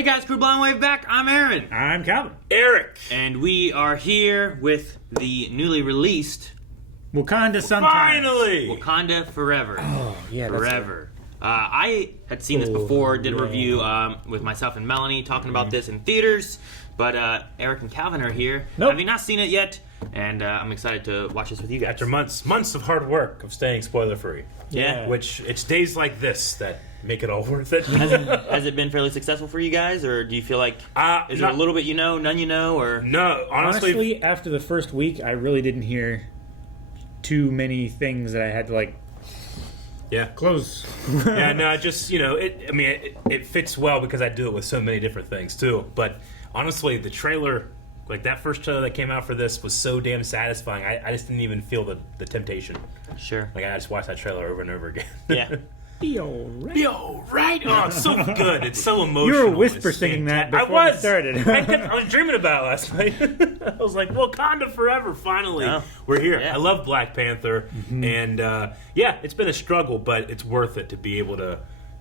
Hey guys, Crew Blind Wave back. I'm Aaron. I'm Calvin. Eric. And we are here with the newly released Wakanda Sometimes. Finally! Wakanda Forever. Oh, yeah, that's Forever. I had seen this before, did a review with myself and Melanie talking about this in theaters, but Eric and Calvin are here. Nope. Having not seen it yet, and I'm excited to watch this with you guys. After months of hard work of staying spoiler free. Yeah. Which it's days like this that make it all worth it. Has it been fairly successful for you guys, or do you feel like is there a little bit you know, none you know, or No, honestly, after the first week, I really didn't hear too many things that I had to yeah. close. Yeah, no, just it fits well because I do it with so many different things too. But honestly, the trailer, like that first trailer that came out for this, was so damn satisfying. I just didn't even feel the temptation. Sure. Like I just watched that trailer over and over again. Yeah. Be alright. Be alright. Oh, it's so good. It's so emotional. You were whisper It's singing that fantastic. before I we was. started. I was dreaming about it last night. I was like, Wakanda Forever, finally. Oh. We're here. Yeah. I love Black Panther. And, yeah, it's been a struggle, but it's worth it to be able to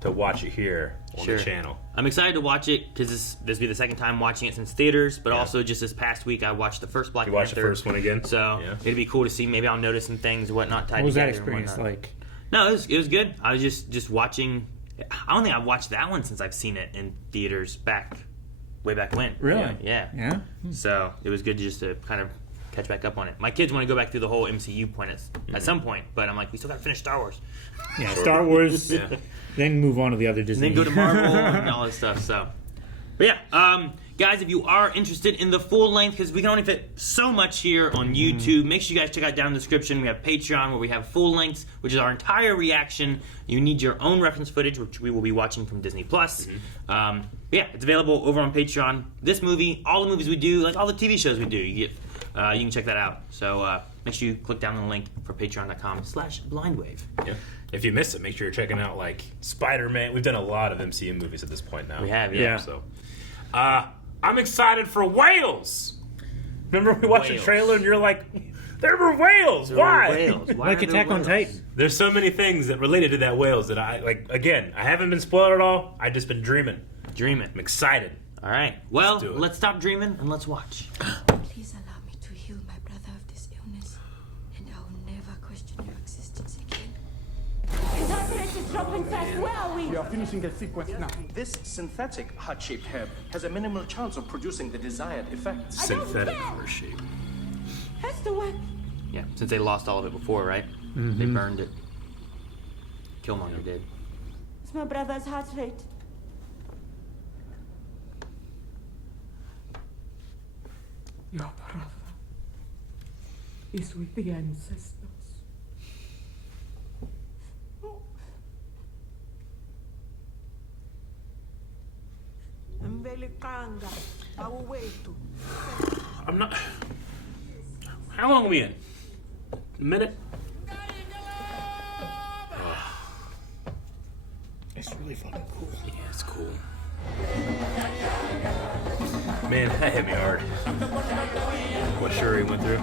watch it here on the channel. I'm excited to watch it because this will be the second time watching it since theaters, but also just this past week I watched the first Black Panther. You watched the first one again? So it'd be cool to see. Maybe I'll notice some things or whatnot tied What was that together and experience whatnot. like? No, it was good. I was just watching. I don't think I've watched that one since I've seen it in theaters way back when. Really? Yeah. So it was good just to kind of catch back up on it. My kids want to go back through the whole MCU point at some point, but I'm like, we still got to finish Star Wars. Yeah, Star Wars. Then move on to the other Disney. And then go to Marvel and all this stuff. So, but yeah, guys, if you are interested in the full length, because we can only fit so much here on YouTube, make sure you guys check out down in the description. We have Patreon where we have full lengths, which is our entire reaction. You need your own reference footage, which we will be watching from Disney Plus. But yeah, it's available over on Patreon. This movie, all the movies we do, like all the TV shows we do, you can check that out. So make sure you click down on the link for patreon.com/blindwave. Yeah. If you missed it, make sure you're checking out like Spider-Man. We've done a lot of MCU movies at this point now. We have, yeah. So, I'm excited for whales. Remember we watched the trailer and you're like, there were whales. Why? Whales. Why Like are there Attack on whales? Titan. There's so many things that related to that whales that I like. Again, I haven't been spoiled at all. I've just been dreaming. Dreaming. I'm excited. All right. Well, do it. let's stop dreaming and let's watch. Please allow me to heal my brother of this illness, and I will never question your existence again. We are finishing the sequence now. This synthetic heart-shaped herb has a minimal chance of producing the desired effects. Synthetic heart shape. Has to work. Yeah, since they lost all of it before, right? They burned it. Killmonger did. It's my brother's heart rate. Your brother is with the ancestors. I'm not. How long are we in? A minute? It's really fucking cool. Yeah, it's cool. Man, that hit me hard. What Shuri went through.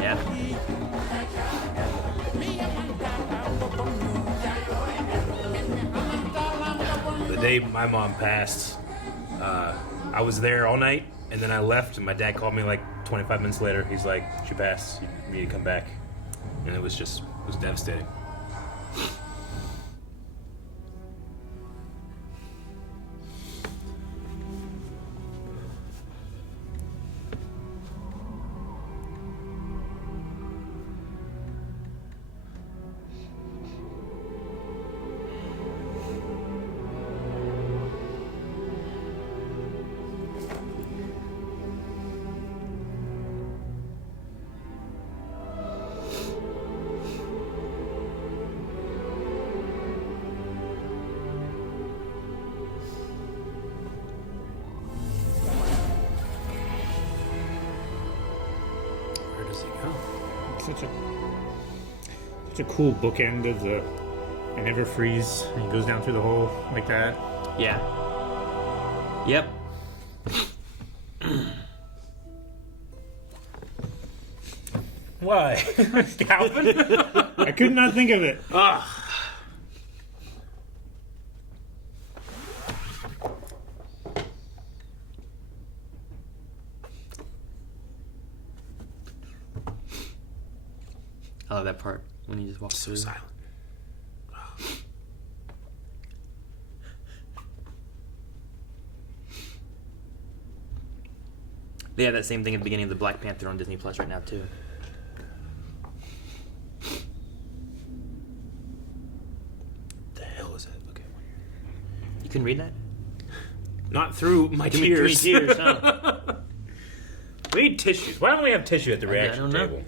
Yeah. The day my mom passed, I was there all night, and then I left, and my dad called me like 25 minutes later. He's like, she passed, you need to come back. And it was devastating. Where does he go? Such a cool bookend of the. I never freeze. And he goes down through the hole like that. Yeah. Yep. Why? Calvin? I could not think of it. I love that part when he just walks So through. silent. They have that same thing at the beginning of the Black Panther on Disney Plus right now too. The hell is that? Okay. You can read that? Not through my Too many tears. tears, huh? We need tissues. Why don't we have tissue at the reaction don't know. table?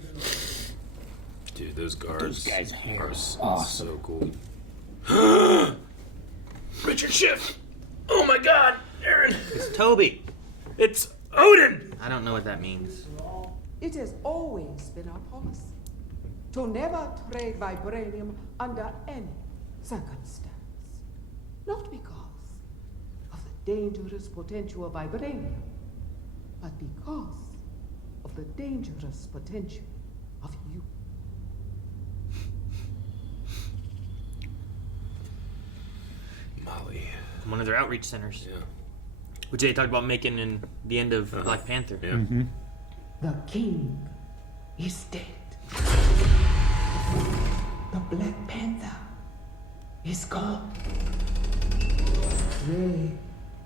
Dude, those guards guys' hair are is so cool. Richard Schiff! Oh my god, Aaron! It's Toby. It's Odin! I don't know what that means. It has always been our policy to never trade vibranium under any circumstance. Not because of the dangerous potential of vibranium, but because of the dangerous potential of you. Molly. One of their outreach centers, Yeah. which they talked about making in the end of Black Panther. Yeah. The king is dead. The Black Panther is gone. They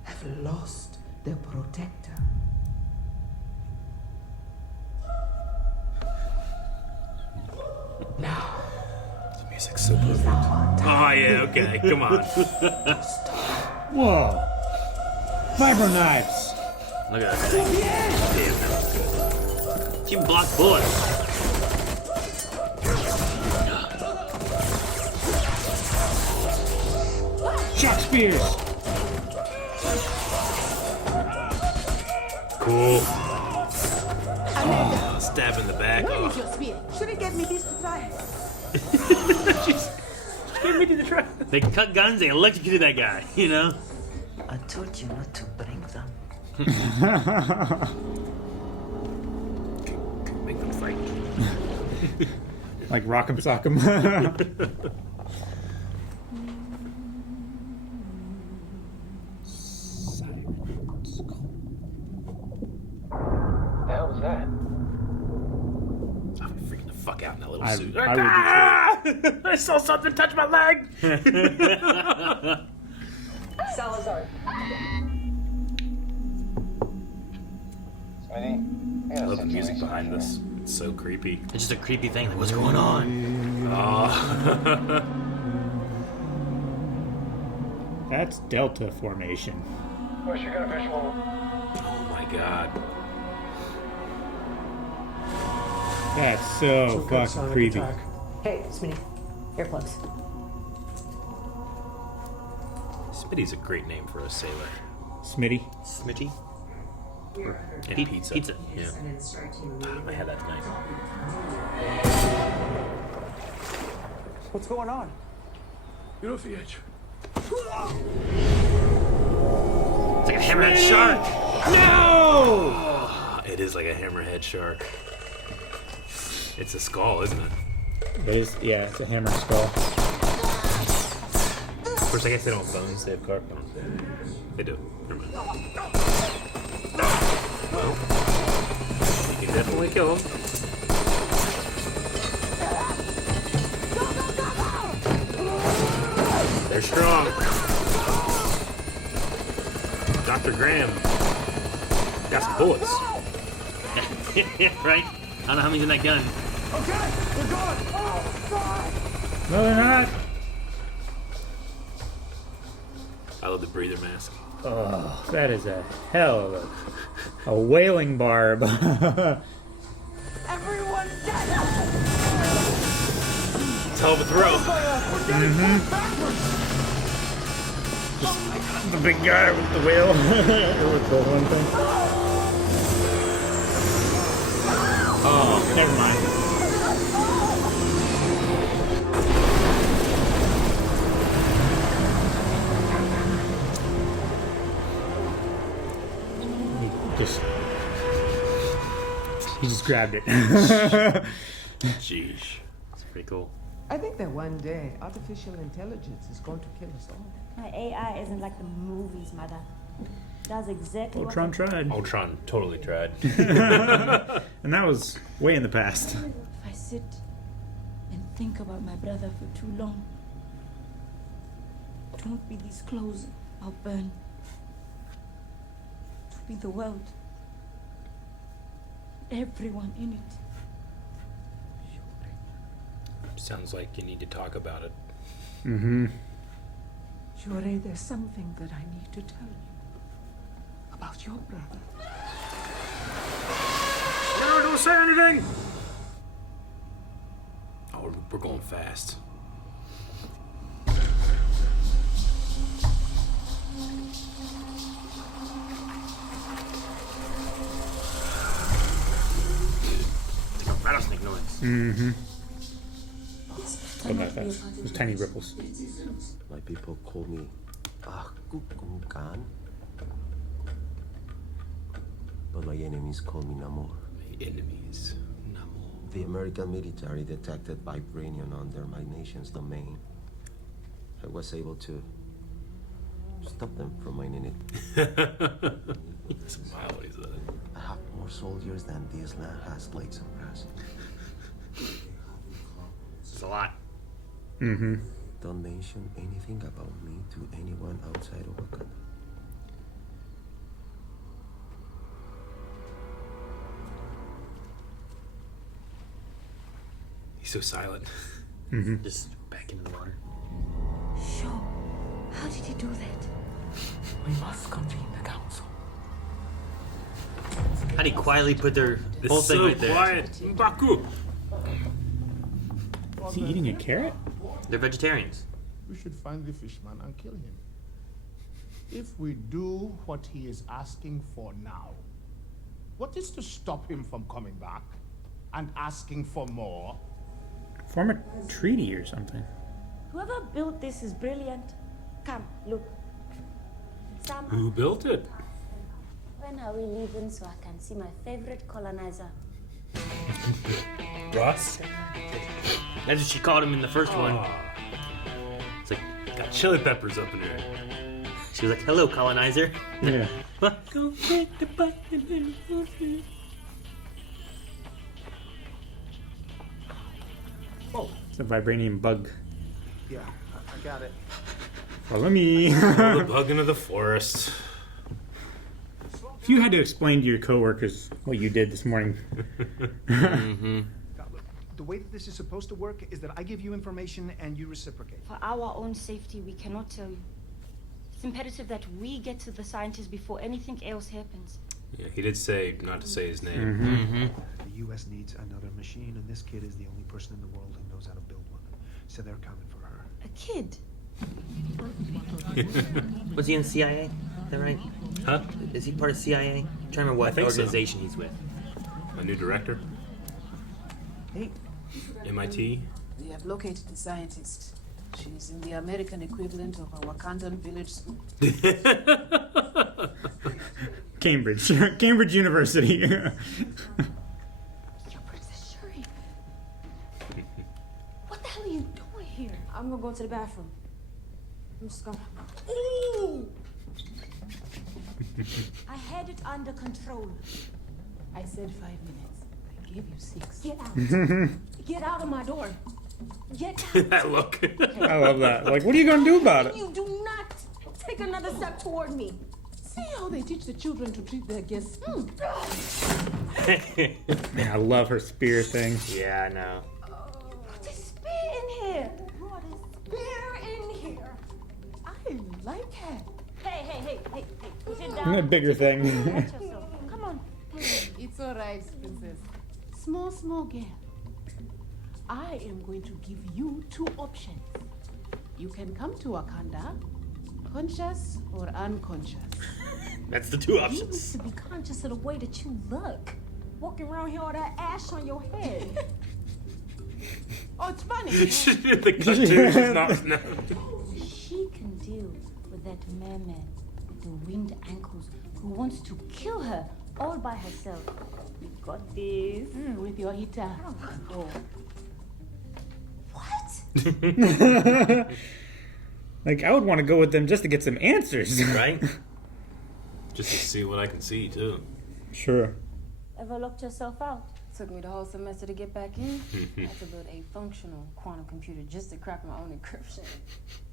have lost their protector. Now, The music's so perfect. Oh yeah, okay, come on. Whoa. Vibro knives. Look at that thing. Damn, that was good. She blocked bullets. Chuck spears. Cool. Stab in the back. where Oh. is your spear? Should have given me this to try. They cut guns, they electrocuted that guy, you know? I told you not to bring them. Make them fight. Like Rock'em Sock'em. Siren Call. The hell was that? I'm freaking the fuck out in that little I suit. would be I saw something touch my leg. Salazar. Smitty, I love the music behind this. It's so creepy. It's just a creepy thing, like, what's going on? Oh. That's Delta Formation. Push, you got a visual. Oh my god. That's so fucking creepy. Hey, Smitty. Earplugs. Smitty's a great name for a sailor. Smitty. Smitty? And pizza. Pizza. Yeah. I had that tonight. What's going on? You know, VH. It's like a hammerhead shark! It is like a hammerhead shark. It's a skull, isn't it? It is, yeah, it's a hammer skull. Of course, I guess they don't have bones, they have carp bones. They do. Never mind. Well, you can definitely kill them. They're strong. Dr. Graham got some bullets. Right? I don't know how many's in that gun. Okay, we're going. Oh, God. No, they're not. I love the breather mask. Oh, that is a hell of a whaling barb. Everyone dead! It's a hell of a throw. We're getting pulled backwards. The big guy with the whale. Or with the one thing. Oh, never mind. He just grabbed it. Jeez. It's pretty cool. I think that one day artificial intelligence is going to kill us all. My AI isn't like the movies, mother. It does exactly Ultron what tried. Ultron totally tried. And that was way in the past. If I sit think about my brother for too long. Don't be this close, I'll burn. To be the world. Everyone in it. Sounds like you need to talk about it. Mm-hmm. Shuri, there's something that I need to tell you about your brother. No, don't say anything! Oh, we're going fast. It's like a rattlesnake noise. Mm-hmm. Oh, that's those tiny ripples. My people call me Kukunkan, but my enemies call me Namor. My enemies. Namor. The American military detected vibranium under my nation's domain. I was able to stop them from mining it. Smile when he said it. I have more soldiers than this land has blades of grass. It's a lot. Mm-hmm. Don't mention anything about me to anyone outside of Wakanda. He's so silent. Mm-hmm. Just back into the water. Sure. How did he do that? We must convene the council. How'd he quietly put their whole It's thing so right there? quiet. M'Baku. Is he eating a carrot? They're vegetarians. We should find the fishman and kill him. If we do what he is asking for now, what is to stop him from coming back and asking for more? Form a treaty or something. Whoever built this is brilliant. Come, look. Sam, Who built it? when are we leaving so I can see my favorite colonizer? Ross? That's what she called him in the first one. It's like, Got chili peppers up in here. she was like, hello, colonizer. Yeah. Oh, It's a vibranium bug. yeah, I got it. Follow me. Throw the bug into the forest. If you had to explain to your coworkers what you did this morning. The way that this is supposed to work is that I give you information and you reciprocate. For our own safety, we cannot tell you. It's imperative that we get to the scientists before anything else happens. Yeah, he did say not to say his name. Mm-hmm. The U.S. needs another machine, and this kid is the only person in the world who knows how to build one. So they're coming for her. A kid? Was he in CIA? Is that right? Huh? Is he part of CIA? I'm trying to remember what think so. organization he's with. My new director? Hey, MIT? we have located the scientist. She's in the American equivalent of a Wakandan village school. Cambridge. Cambridge University. You're Princess Shuri. What the hell are you doing here? I'm gonna go to the bathroom. I'm just gonna... Ooh! I had it under control. I said 5 minutes. I gave you 6. Get out. Get out of my door. Get out. That look. I love that. Like, what are you going to do about it? You do not take another step toward me. See how they teach the children to treat their guests? Man, I love her spear thing. Yeah, I know. Put a spear in here. Put a spear in here. I like her. Hey. Put it And down. a bigger thing. Watch yourself. Come on. It's all right, princess. Small girl. I am going to give you 2 options. You can come to Wakanda, conscious or unconscious. That's the two You need options. to be conscious of the way that you look. Walking around here with that ash on your head. Oh, it's funny. The cartoon is not. No. She can deal with that merman with the winged ankles who wants to kill her all by herself. You got this. With your heater. Oh. What? Like, I would want to go with them just to get some answers. Right? Just to see what I can see, too. Sure. Ever locked yourself out? Took me the whole semester to get back in. I had to build a functional quantum computer just to crack my own encryption.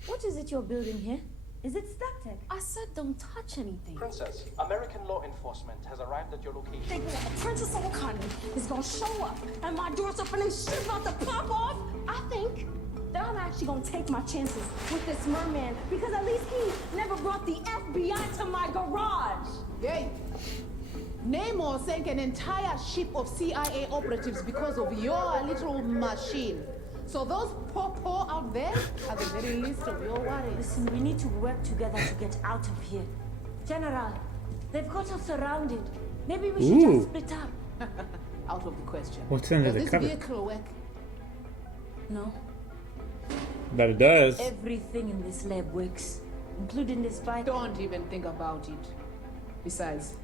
What is it you're building here? Is it stack tech? I said don't touch anything. Princess, American law enforcement has arrived at your location. Think that the Princess of Wakanda is gonna show up and my door's open and shit's about to pop off? I think that I'm actually gonna take my chances with this merman because at least he never brought the FBI to my garage. Hey, Namor sank an entire ship of CIA operatives because of your little machine. So those poor out there are the very least of your worries. Listen, we need to work together to get out of here. General, they've got us surrounded. Maybe we should just split up. Out of the question. What's under the Does cover? this vehicle work? No. But it does. Everything in this lab works, including this bike. Don't even think about it. Besides,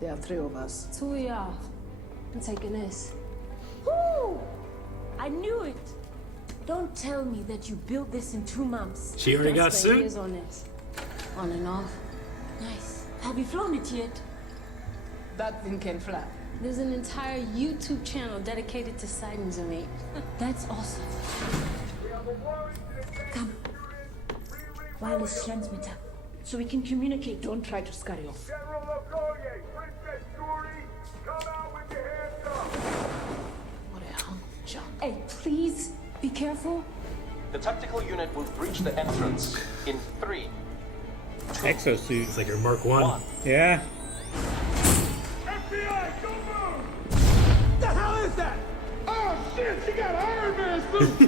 there are 3 of us. 2 we are. I'm taking this. Woo! I knew it. Don't tell me that you built this in 2 months. She already got sued? Years on it. On and off. Nice. Have you flown it yet? That thing can fly. There's an entire YouTube channel dedicated to sightings of me. That's awesome. Come. Wireless transmitter. So we can communicate. Don't try to scurry off. What a hunk of junk. Hey, please be careful. The tactical unit will breach the entrance in 3. Exosuit. It's like your Mark 1. Yeah. FBI, don't move! The hell is that? Oh shit, she got Iron Man suit!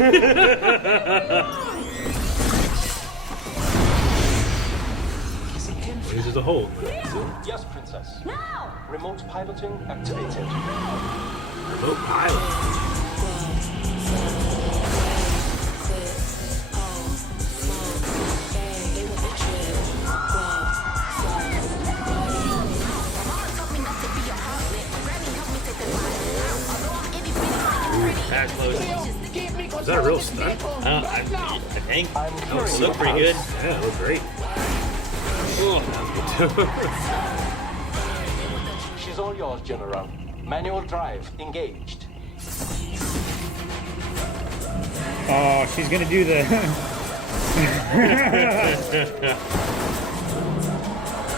Use as a whole. Yes, Princess. Now! Remote piloting activated. Remote pilot. Pack load. Is that a real stunt? I think. That looked pretty good. Yeah, it looked great. She's all yours, General. Manual drive engaged. Oh, she's gonna do the.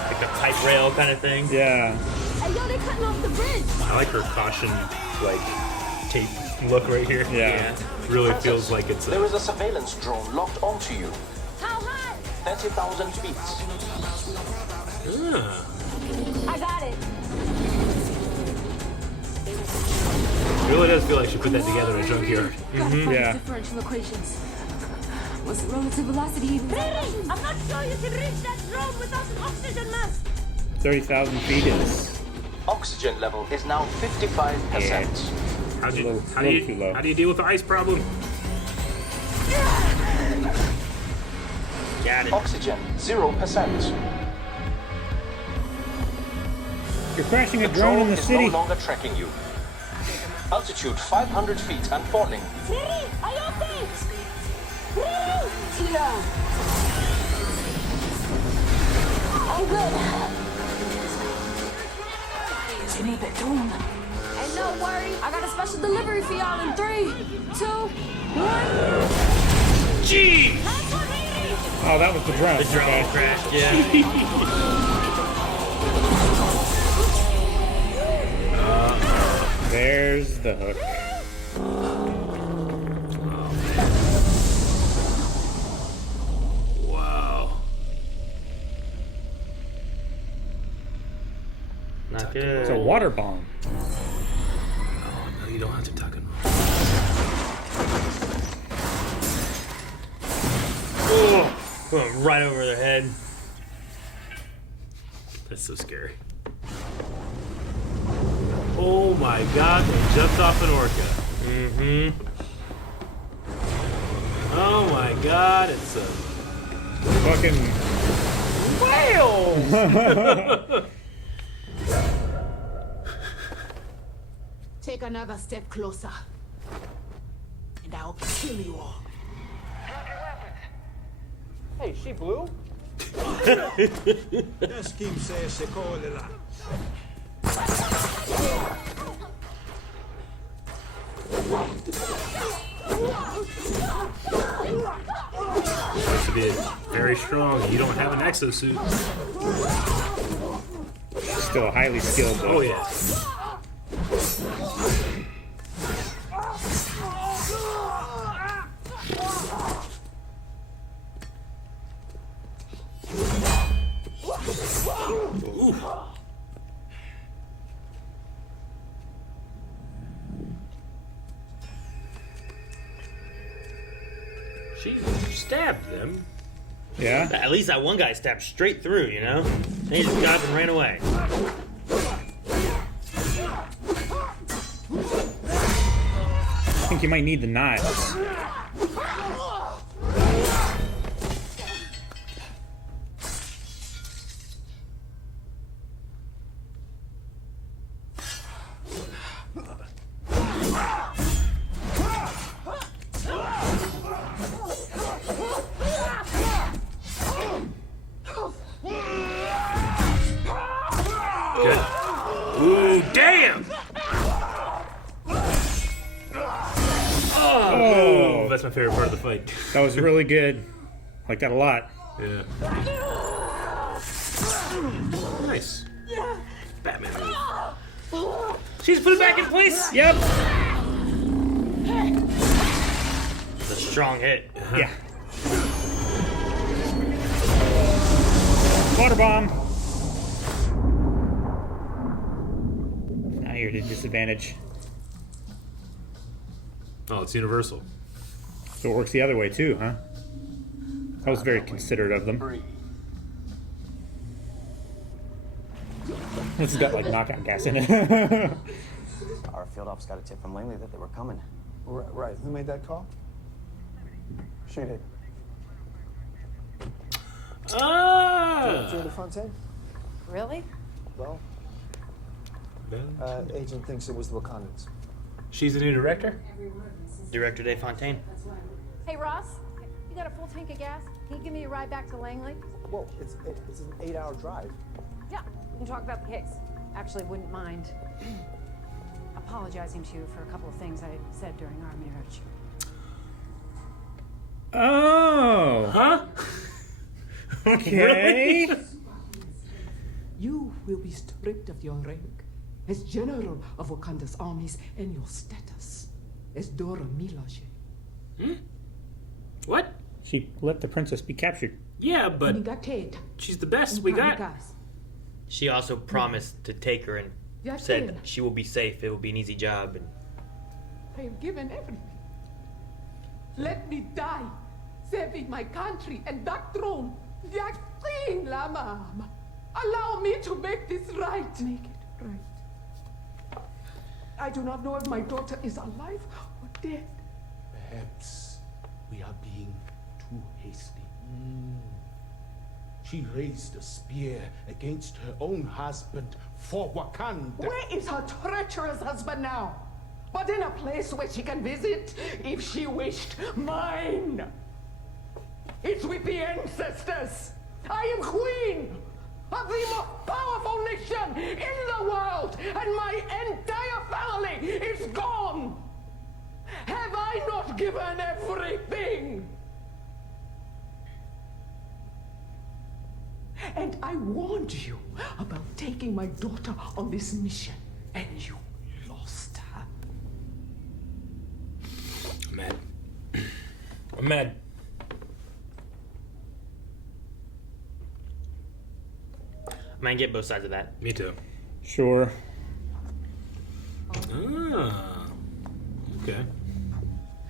Like the pipe rail kind of thing. Yeah. Hey, yo, they're cutting off the bridge. I like her caution, like, tape look right here. Yeah. Really feels like it's There is a surveillance drone locked onto you. How high? 30,000 feet. I got it. It really does feel like she put that together in a junkyard. Yeah. Differential equations. What's the relative velocity even? Riri, I'm not sure you can reach that drone without an oxygen mask. 30,000 feet is. Oxygen level is now 55%. How do too low. you deal with the ice problem? Got it. Oxygen 0%. You're crashing a The drone in drone the is city. no longer tracking you. Altitude 500 feet and falling. Riri, are you okay? Riri! Yeah. I'm good. You need that drone. Ain't no worry. I got a special delivery for y'all in 3, 2, 1. Jeez! Oh, that was the drone. The drone crashed, yeah. There's the hook. Wow. Not good. It's a water bomb. Oh, no, you don't have to tuck it. Oh, going right over their head. That's so scary. Oh my god, they jumped off an orca. Mm-hmm. Oh my god, it's a Fucking. whale! Take another step closer, and I'll kill you all. Hey, she blew? To be very strong. You don't have an exosuit. Still highly skilled, though. Oh, yeah. Ooh. She stabbed them. Yeah? At least that one guy stabbed straight through, you know? And he just got up and ran away. I think you might need the knives. Good. Ooh, damn! Oh, that's my favorite part of the fight. That was really good. Like that a lot. Yeah. Nice. Batman move. She's put it back in place. Yep. It's a strong hit. Yeah. Water bomb. Now you're at a disadvantage. Oh, it's universal. So it works the other way too, huh? That was very considerate of them. It's got like knockout gas in it. Our field ops got a tip from Langley that they were coming. Right. Who made that call? She did. Jada Fontaine? Really? Well, agent thinks it was the Wakandans. She's the new director? Director De Fontaine. Hey, Ross, you got a full tank of gas? Can you give me a ride back to Langley? Well, it's an 8-hour drive. Yeah, we can talk about the case. Actually, wouldn't mind apologizing to you for a couple of things I said during our marriage. Oh. Huh? Okay. You will be stripped of your rank as general of Wakanda's armies and your status as Dora Milaje. Hmm? What? She let the princess be captured. Yeah, but she's the best we got. She also promised to take her and said that she will be safe. It will be an easy job. And I have given everything. Let me die, saving my country and that throne. Yakin Lama. Allow me to make this right. Make it right. I do not know if my daughter is alive or dead. Perhaps we are being too hasty. She raised a spear against her own husband for Wakanda. Where is her treacherous husband now? But in a place where she can visit if she wished. Mine! It's with the ancestors! I am queen of the most powerful nation in the world, and my entire family is gone! Have I not given everything? And I warned you about taking my daughter on this mission, and you lost her. I'm mad. I'm mad. I might get both sides of that. Me too. Sure. Ah. Okay.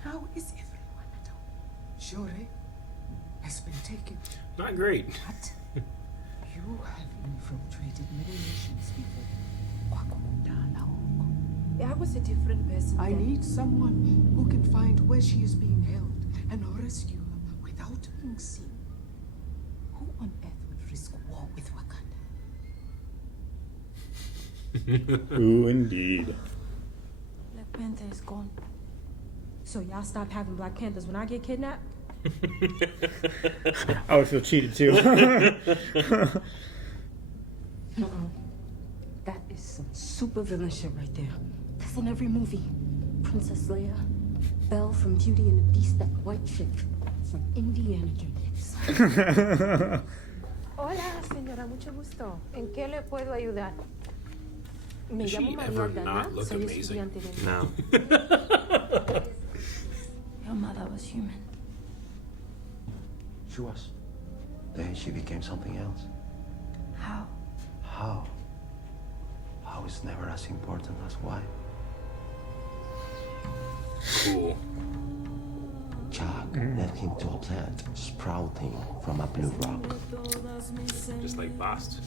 How is everyone at home? Shuri has been taken. Not great. What? You have infiltrated many nations before. I was a different person. I need someone who can find where she is being held and rescue her without being seen. Who on earth would risk war with Wakanda? Ooh, indeed. Black Panther is gone. So y'all stop having Black Panthers when I get kidnapped? I would feel cheated too. That is some super villain shit right there. That's in every movie. Princess Leia, Belle from Beauty and the Beast, that white chick from Indiana Jones. Hola, señora, mucho gusto. ¿En qué le puedo ayudar? Me Does she llamo ever Marietta, not look soy amazing? estudiante de... No. Your mother was human. She was. Then she became something else. How? How? How is never as important as why. Cool. Chuck led him to a plant sprouting from a blue rock. Just like Bast.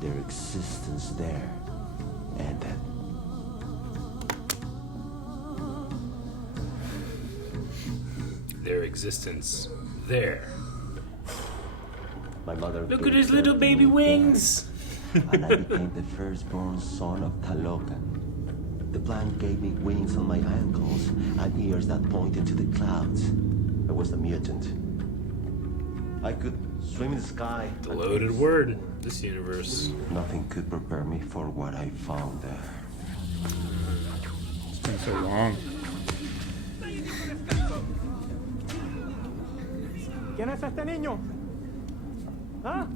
Their existence there ended. Their existence there. My mother. Look at his little baby wings. And I became the firstborn son of Talocan. The plant gave me wings on my ankles and ears that pointed to the clouds. I was a mutant. I could swim in the sky. The loaded word in this universe. Nothing could prepare me for what I found there. It's been so long. ¿Quién es este niño? ¿Ah?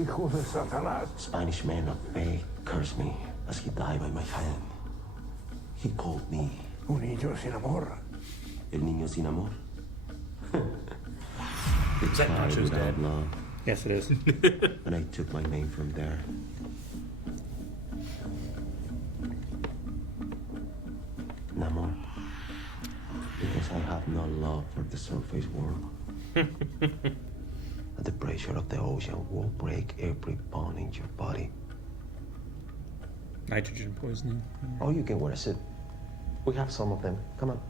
Hijo de Satanás. Spanish man of faith cursed me as he died by my hand. He called me Un niño sin amor. El niño sin amor. Is that Nacho's dad? Love. Yes, it is. And I took my name from there. Namor. Because I have no love for the surface world. And the pressure of the ocean will break every bone in your body. Nitrogen poisoning. Or you can wear a suit. We have some of them. Come on.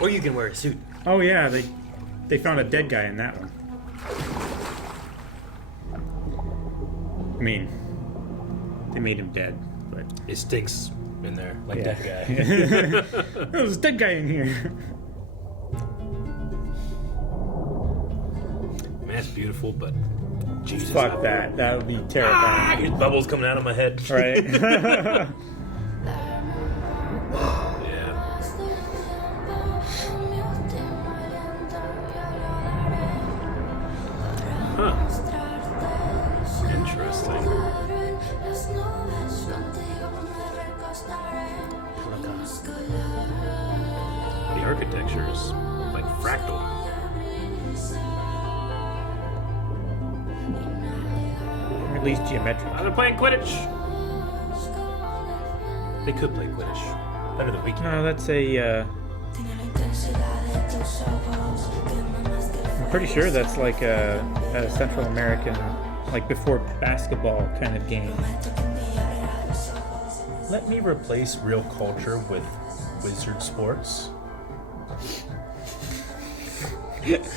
Or you can wear a suit. Oh yeah, they found a dead guy in that one. I mean, they made him dead, but it stinks in there like yeah. that guy. There's a dead guy in here. Man, that's beautiful, but Jesus. Fuck that. That would be terrifying. Here's bubbles coming out of my head. Right. Huh. Interesting. The architecture is like fractal. At least geometric. They're playing Quidditch. They could play Quidditch better than we can. No, that's a. I'm pretty sure that's like a Central American, like before basketball kind of game. Let me replace real culture with wizard sports. It's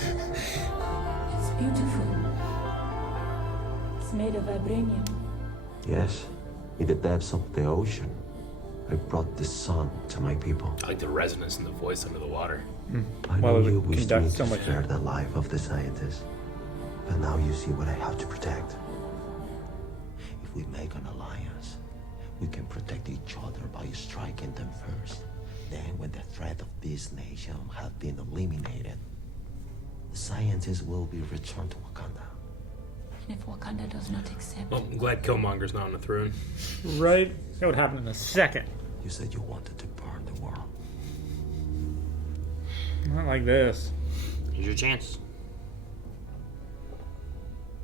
beautiful. It's made of vibranium. Yes, in the depths of the ocean, I brought the sun to my people. I like the resonance in the voice under the water. I Well, know it you would wished conduct me so to much- spare the life of the scientists, but now you see what I have to protect. If we make an alliance, we can protect each other by striking them first. Then, when the threat of this nation has been eliminated, the scientists will be returned to Wakanda. And if Wakanda does not accept, Well, I'm glad Killmonger's not on the throne. Right? That would happen in a second. You said you wanted to burn the world. Not like this. Here's your chance.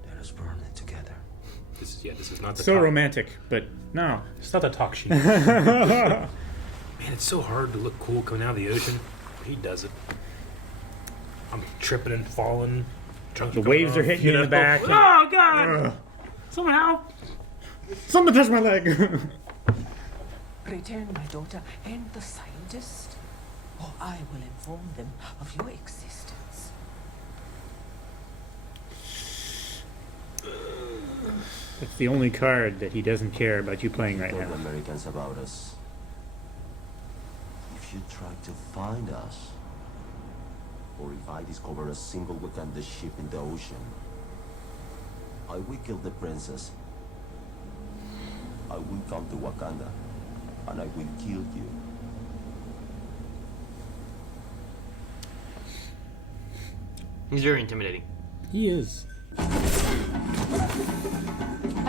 Let us burn it together. This is not the So talk. romantic, but no. It's not the talk sheet. Man, it's so hard to look cool coming out of the ocean. He does it. I'm tripping and falling. Drunk The waves are hitting you in the back. Oh God! Somehow. Someone touched my leg. Return my daughter and the scientist, or I will inform them of your existence. That's the only card that he doesn't care about you playing right Tell now. the Americans about us. If you try to find us, or if I discover a single Wakanda ship in the ocean, I will kill the princess. I will come to Wakanda, and I will kill you. He's very intimidating. He is. I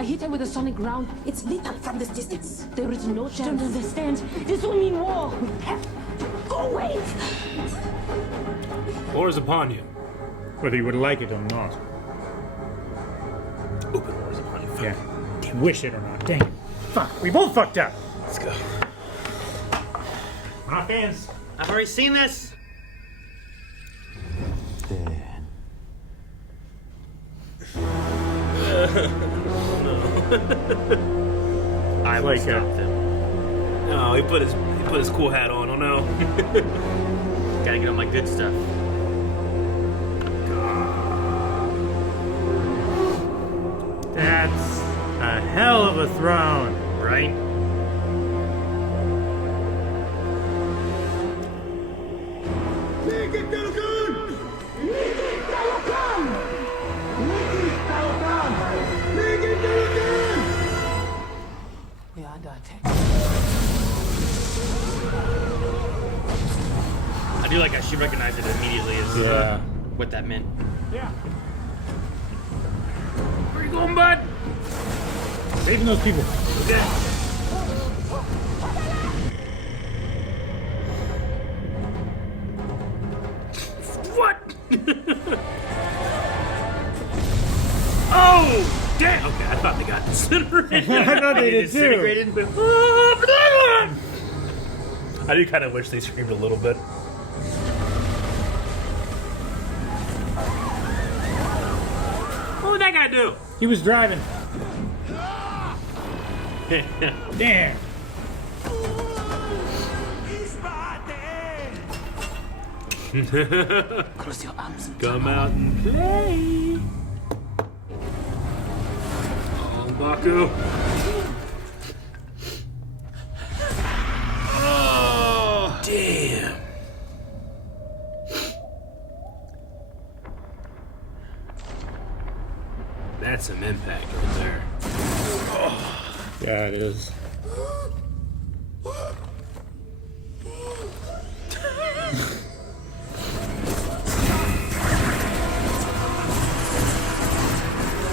hit her with a sonic round. It's lethal from this distance. There is no chance. Don't understand. This will mean war. Go away. War is upon you. Whether you would like it or not. Open war is upon you. Fuck. Yeah. Wish it or not. Dang it. Fuck. We both fucked up. Let's go. We're not fans. I've already seen this. I will stop them. No, he put his cool hat on. Oh no. Gotta get on my good stuff. That's a hell of a throne. Right? We are under attack. I do like how she recognized it immediately as what that meant. Yeah. Where you going, bud? Saving those people. Okay. What? Oh! Damn! Okay, I thought they got disintegrated. I thought they did too. Disintegrated, but... I do kind of wish they screamed a little bit. What would that guy do? He was driving. Damn. Cross your arms. Come out and play. Oh, Baku. Oh, damn. That's some impact right there. Oh. Yeah, it is.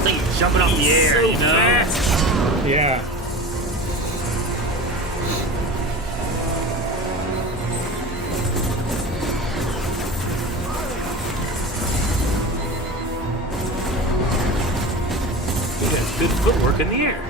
Like jumping off the air, So you know? fast. Yeah. He has good footwork in the air.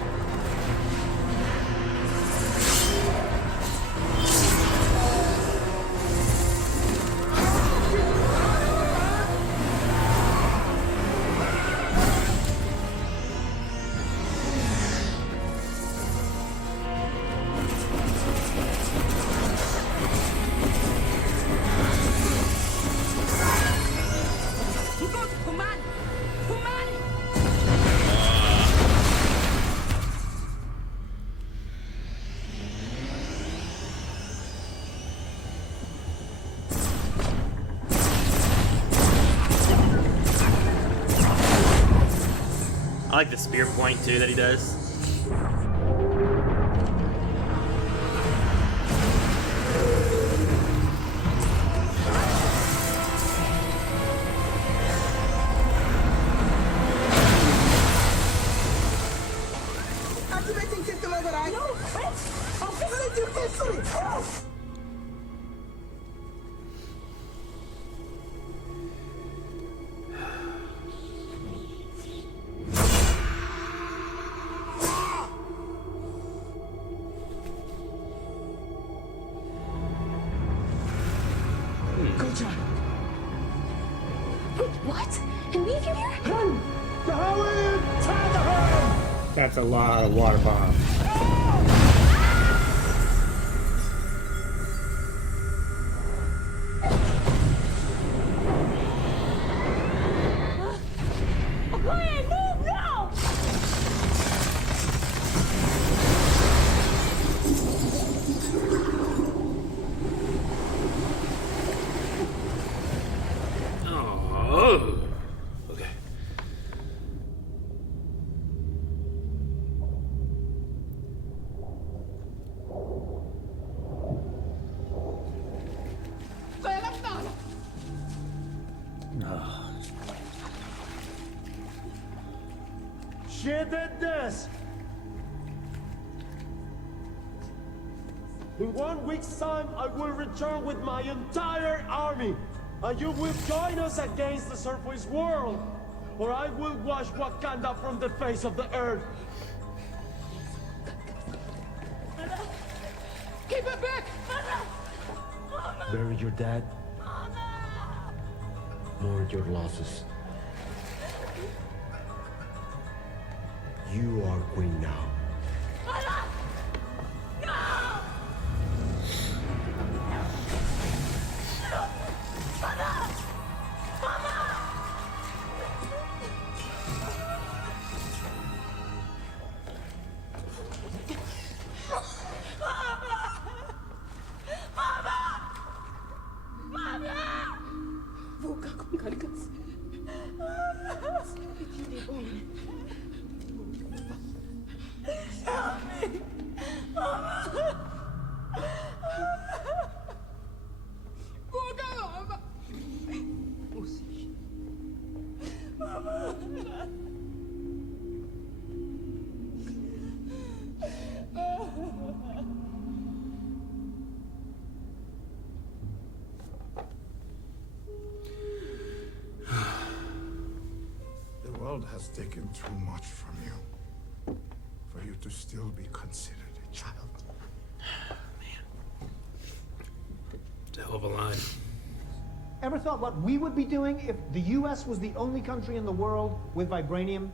I like the spear point too that he does. Activating system override. No, wait. I'm fixing you history. Wait, what? And leave you here? Run! The Howard! Try the herd! That's a lot of water bombs. Quiet, move now! Oh. Okay. She did this! In 1 week's time, I will return with my entire army, and you will join us against the surface world, or I will wash Wakanda from the face of the earth. Keep it back! Bury your dad. Mourn your losses. You are queen now. The world has taken too much from you for you to still be considered a child. It's a hell of a line. Ever thought what we would be doing if the U.S. was the only country in the world with vibranium?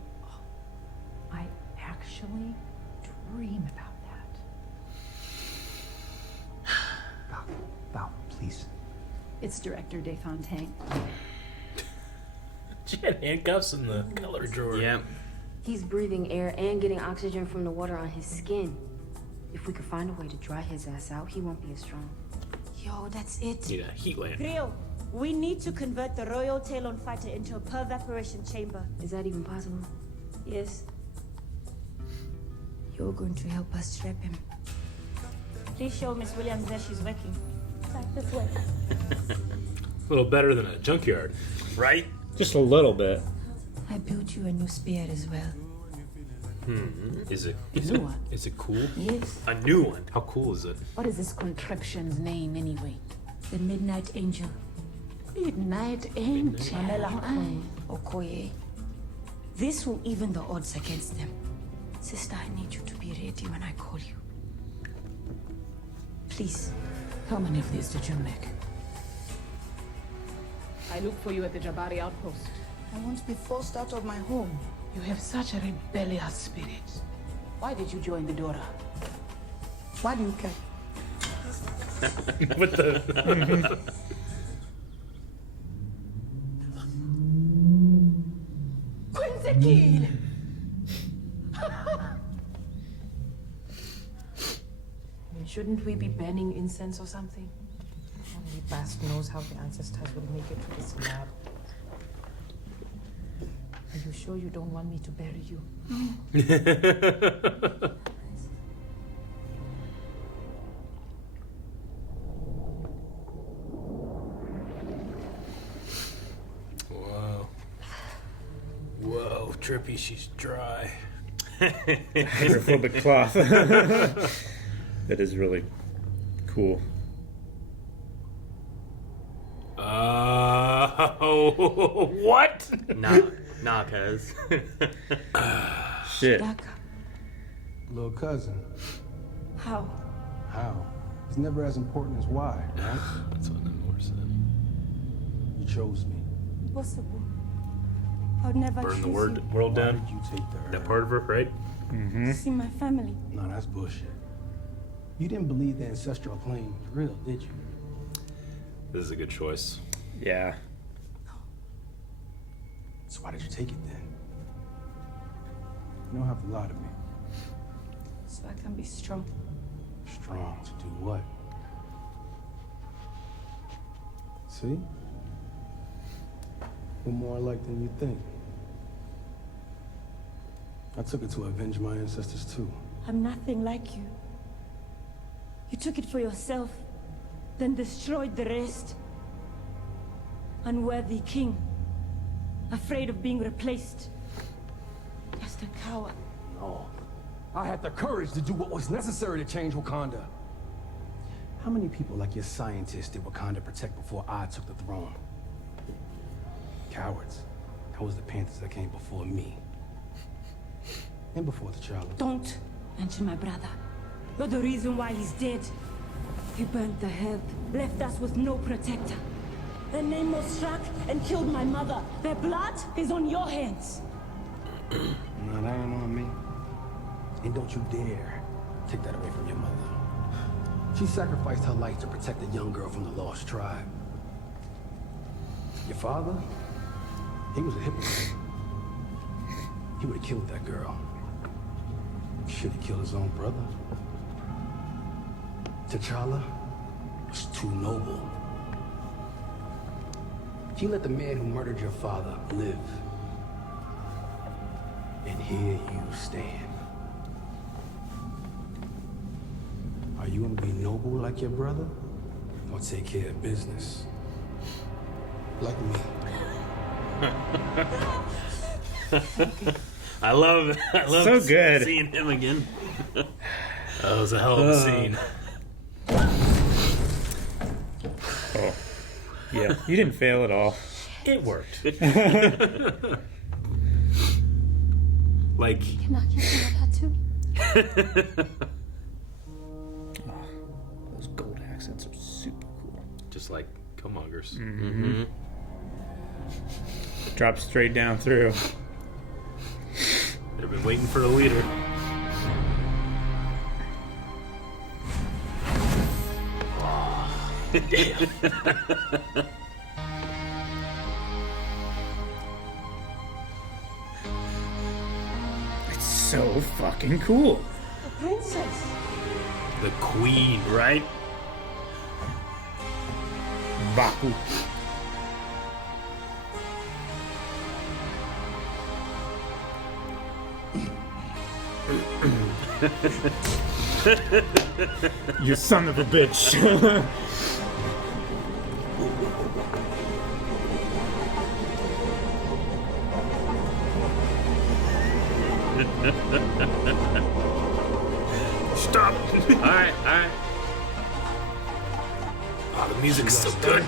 I actually dream about that. Val, please. It's Director Desfontaine. She had handcuffs in the color drawer. Yeah. He's breathing air and getting oxygen from the water on his skin. If we could find a way to dry his ass out, he won't be as strong. Yo, that's it. Need a heat lamp. Grio, we need to convert the Royal Talon fighter into a pervaporation chamber. Is that even possible? Yes. You're going to help us trap him. Please show Miss Williams that she's working. Back this way. A little better than a junkyard, right? Just a little bit. I built you a new spear as well. Is it? New one? Is it cool? Yes. A new one. How cool is it? What is this contraption's name anyway? The Midnight Angel. Midnight Angel. Okoye. This will even the odds against them. Sister, I need you to be ready when I call you. Please. How many of these did you make? I looked for you at the Jabari outpost. I won't be forced out of my home. You have such a rebellious spirit. Why did you join the Dora? Why do you care? What the? Quincy! Shouldn't we be burning incense or something? Only Bast knows how the ancestors will make it to this lab. Are you sure you don't want me to bury you? Whoa. Whoa, Trippy, she's dry. Hydrophobic cloth. That is really cool. What? Nah, cuz. Shit. Little cousin. How? How? It's never as important as why, right? That's what Namor said. You chose me. Impossible. I'd never Burn choose the you. world Why down. did you take the That herb? part of her, right? to see my family. No, that's bullshit. You didn't believe the ancestral plane was real, did you? This is a good choice. Yeah. So why did you take it then? You don't have to lie to me. So I can be strong. Strong to do what? See? We're more alike than you think. I took it to avenge my ancestors too. I'm nothing like you. You took it for yourself, then destroyed the rest. Unworthy king, afraid of being replaced. Just a coward. No. I had the courage to do what was necessary to change Wakanda. How many people like your scientists did Wakanda protect before I took the throne? Cowards. That was the Panthers that came before me. And before T'Challa. Don't mention my brother. You're the reason why he's dead. He burned the head, left us with no protector. Then Nemo struck and killed my mother. Their blood is on your hands. No, that ain't on me. And don't you dare take that away from your mother. She sacrificed her life to protect a young girl from the lost tribe. Your father, he was a hypocrite. He would have killed that girl. Should have killed his own brother. T'Challa was too noble. He let the man who murdered your father live. And here you stand. Are you gonna be noble like your brother? Or take care of business? Like me. I love So good. seeing him again. That was a hell of a scene. Oh. Yeah, you didn't fail at all. It worked. Like, Can I kiss my tattoo? Those gold accents are super cool. just like Killmongers. Mm-hmm. Drop straight down through. They've been waiting for a leader. Damn. It's so fucking cool. The princess. The queen, right? Baku. You son of a bitch. Stop! Alright. Oh, the music's so good.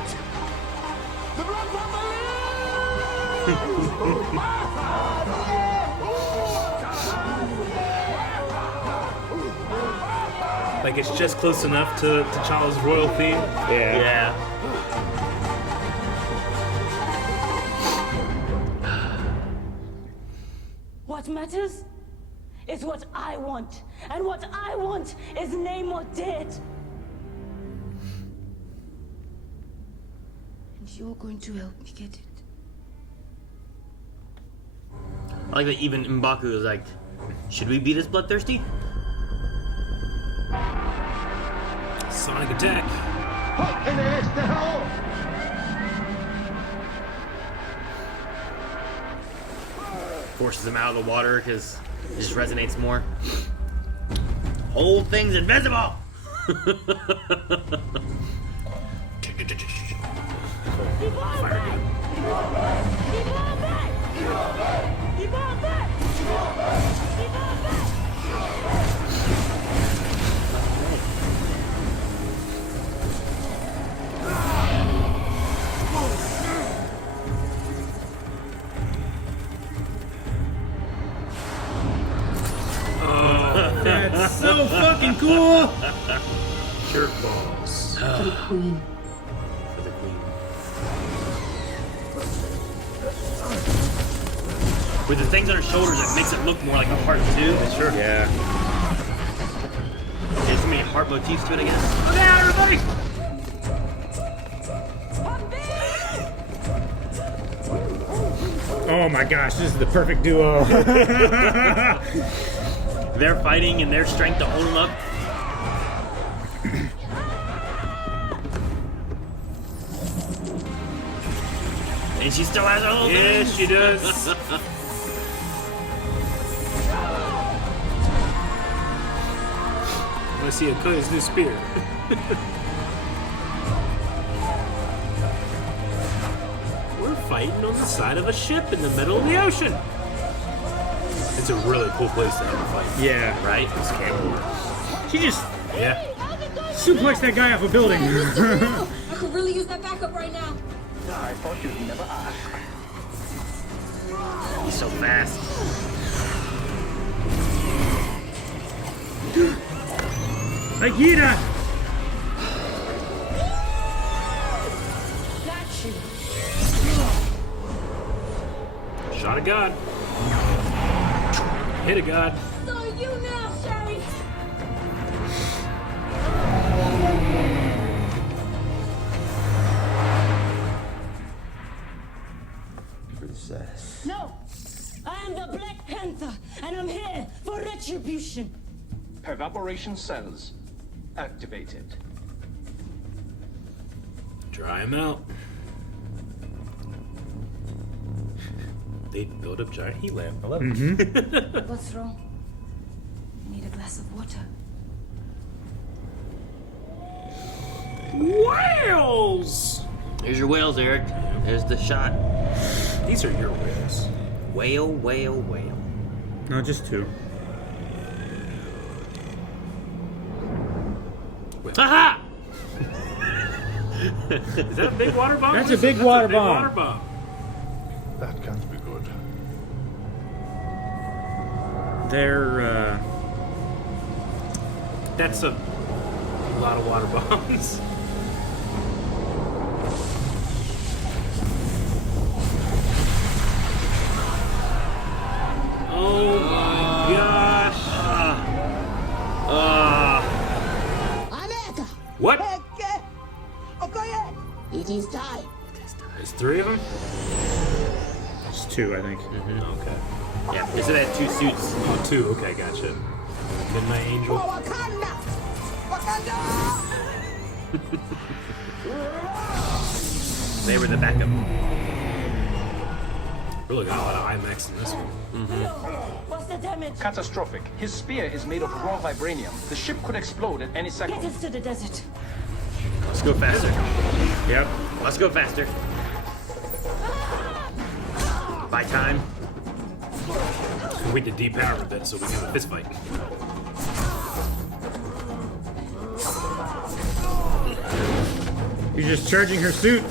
Like it's just close enough to T'Challa's royal theme. Yeah. What matters is what I want. And what I want is Namor dead. And you're going to help me get it. I like that even M'Baku is like, should we be this bloodthirsty? Sonic attack. Forces him out of the water because it just resonates more. Whole thing's invisible! That's so fucking cool! Jerk balls. For the queen. For the queen. With the things on her shoulders, it makes it look more like a heart too. Sure. Yeah. There's so many heart motifs to it, I guess. Look out, everybody! Oh my gosh, this is the perfect duo. They're fighting and their strength to hold them up. And she still has her little Yes, things. she does. I see a cut his new spear. We're fighting on the side of a ship in the middle of the ocean. It's a really cool place to have a fight. Yeah. Right? This camera. She just Yeah. suplexed that guy off a building. I could really use that backup right now. I thought you'd never ask. He's so fast. Akira! Got you. Shot of God. Hit a God. So you now, Shuri. Princess. No! I am the Black Panther, and I'm here for retribution. Evaporation cells activated. Dry him out. They built up giant heat lamp. I love it. What's wrong? I need a glass of water. Whales! Here's your whales, Eric. There's the shot. These are your whales. Whale, whale, whale. No, just two. Aha! Is that a big water bomb? That's a big water bomb. Water bomb. That can't be good. They're, That's a lot of water bombs. Oh my gosh. What? It is time. There's three of them? it's two, I think. Okay. Yeah, they said they had two suits. Oh, two. Okay, gotcha. Midnight Angel. Wakanda! Wakanda! They were the backup. Really got a lot of IMAX in this one. What's the damage? Catastrophic. His spear is made of raw vibranium. The ship could explode at any second. Get us to the desert. Let's go faster. Yep. Let's go faster. Buy time. Wait to depower a bit so we can have a fist fight. You're just charging her suit.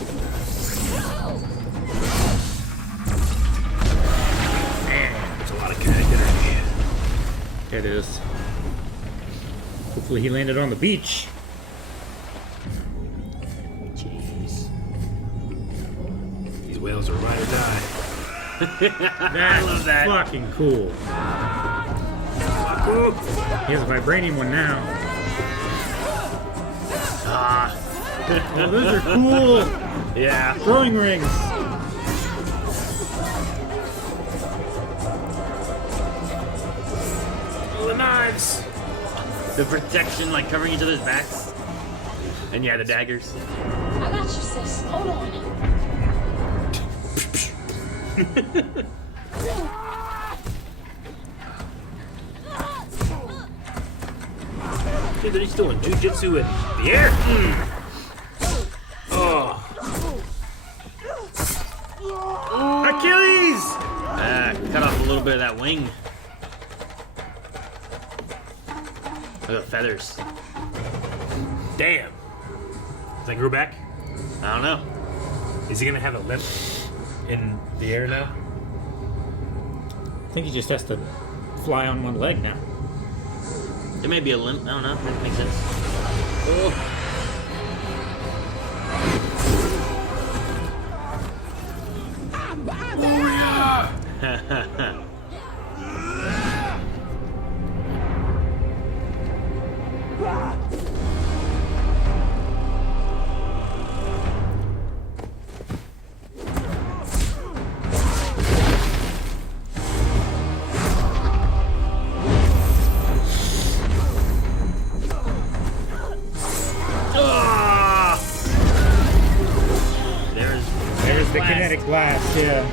There's a lot of kinetic energy. It is. Hopefully he landed on the beach. Jeez. These whales are ride or die. I love that. Fucking cool. He has a vibranium one now. Ah. Oh, those are cool. Yeah. Throwing rings. Oh, the knives. The protection, like covering each other's backs. And yeah, the daggers. I got you, sis. Hold on. Dude, they're just doing jujitsu in the air. Oh. Achilles! Cut off a little bit of that wing. Look at the feathers. Damn. Does that grow back? I don't know. Is he gonna have a limp in the air now? I think he just has to fly on one leg now. It may be a limp. I don't know. That makes sense. Oh. There's the kinetic blast, yeah.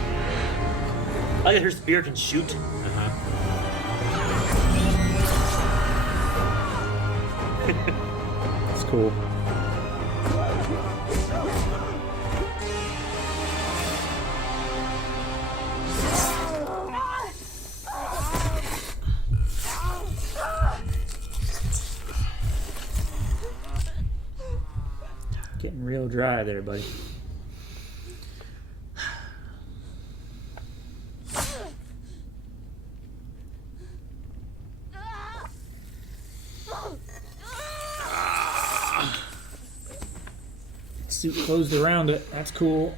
I like her spear can shoot. It's cool. Getting real dry there, buddy. Suit closed around it. That's cool.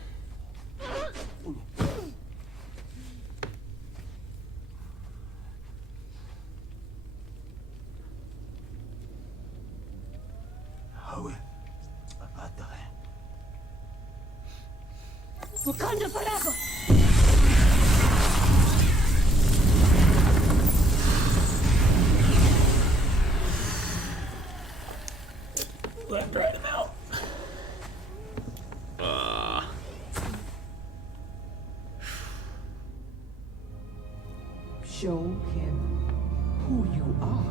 Wakanda Forever! Let drag him out. Show him who you are.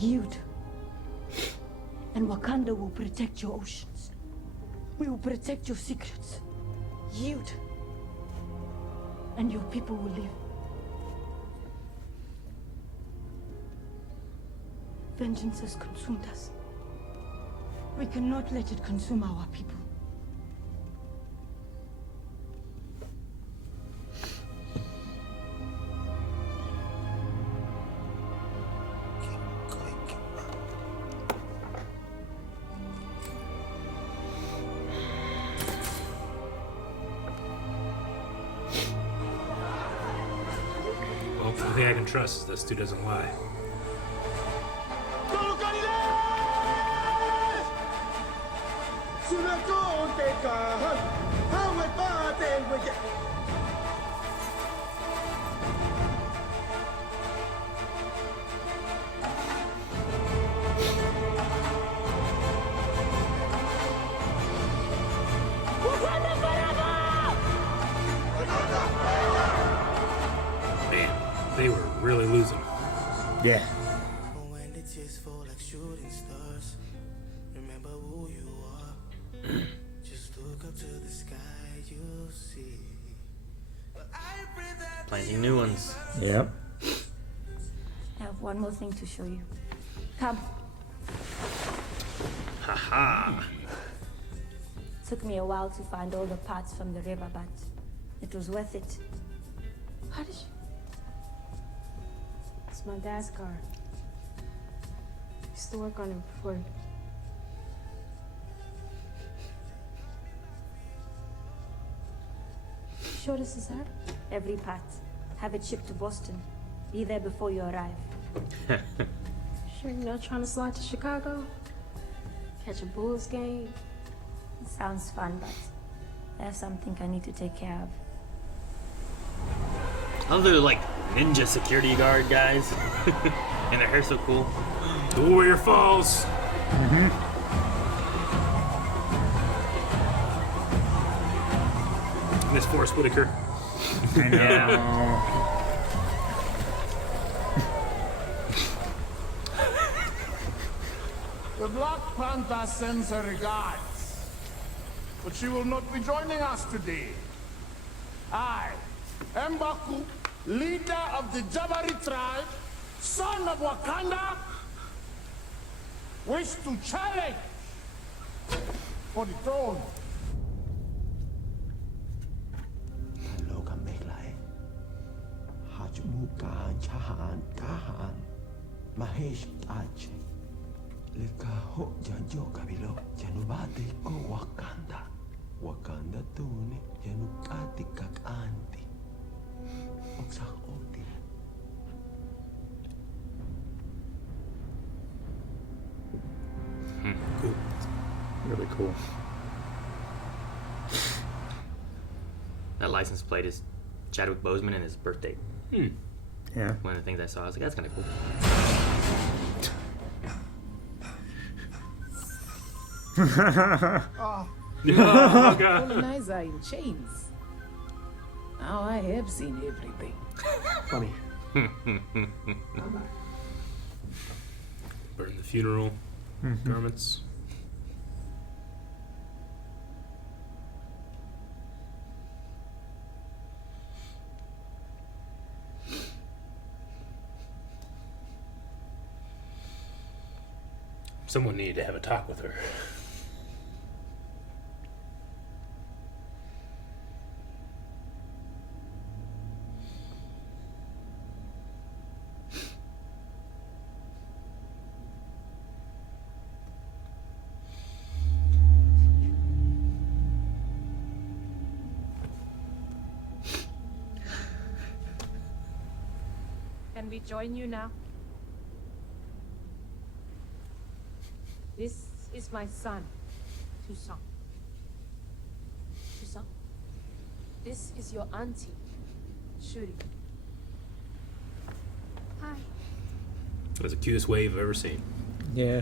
You'd and Wakanda will protect your oceans. We will protect your secrets. You'd and your people will live. Vengeance has consumed us. We cannot let it consume our people. Well, the thing I can trust is this dude doesn't lie. Man, they were really losing. Yeah. When the tears fall like shooting stars, remember who you are. Just look up to the sky, you'll see. Planting new ones. Yep. I have one more thing to show you. Come. Haha. Took me a while to find all the parts from the river, but it was worth it. How did you? It's my dad's car. I used to work on it before. You sure this is her? Every part. Have it shipped to Boston. Be there before you arrive. Sure you're not trying to slide to Chicago? Catch a Bulls game? It sounds fun, but there's something I need to take care of. Oh, they're like ninja security guard guys. And their hair's so cool. The warrior falls. Miss Forrest Whitaker. I know. The Black Panther sends her regards, but she will not be joining us today. I, Mbaku, leader of the Jabari tribe, son of Wakanda, wish to challenge for the throne. Likaho janjo kabilo janubate ko Wakanda. Wakanda tuni janukati kak anti. Oksak oti. Cool. Really cool. That license plate is Chadwick Boseman and his birthday. Yeah. One of the things I saw, I was like, that's kind of cool. Oh, God. colonizer in chains. Now I have seen everything. Funny. Burn the funeral garments. Someone needed to have a talk with her. Can we join you now? This is my son, Toussaint. Toussaint. This is your auntie, Shuri. Hi. That was the cutest wave I've ever seen. Yeah.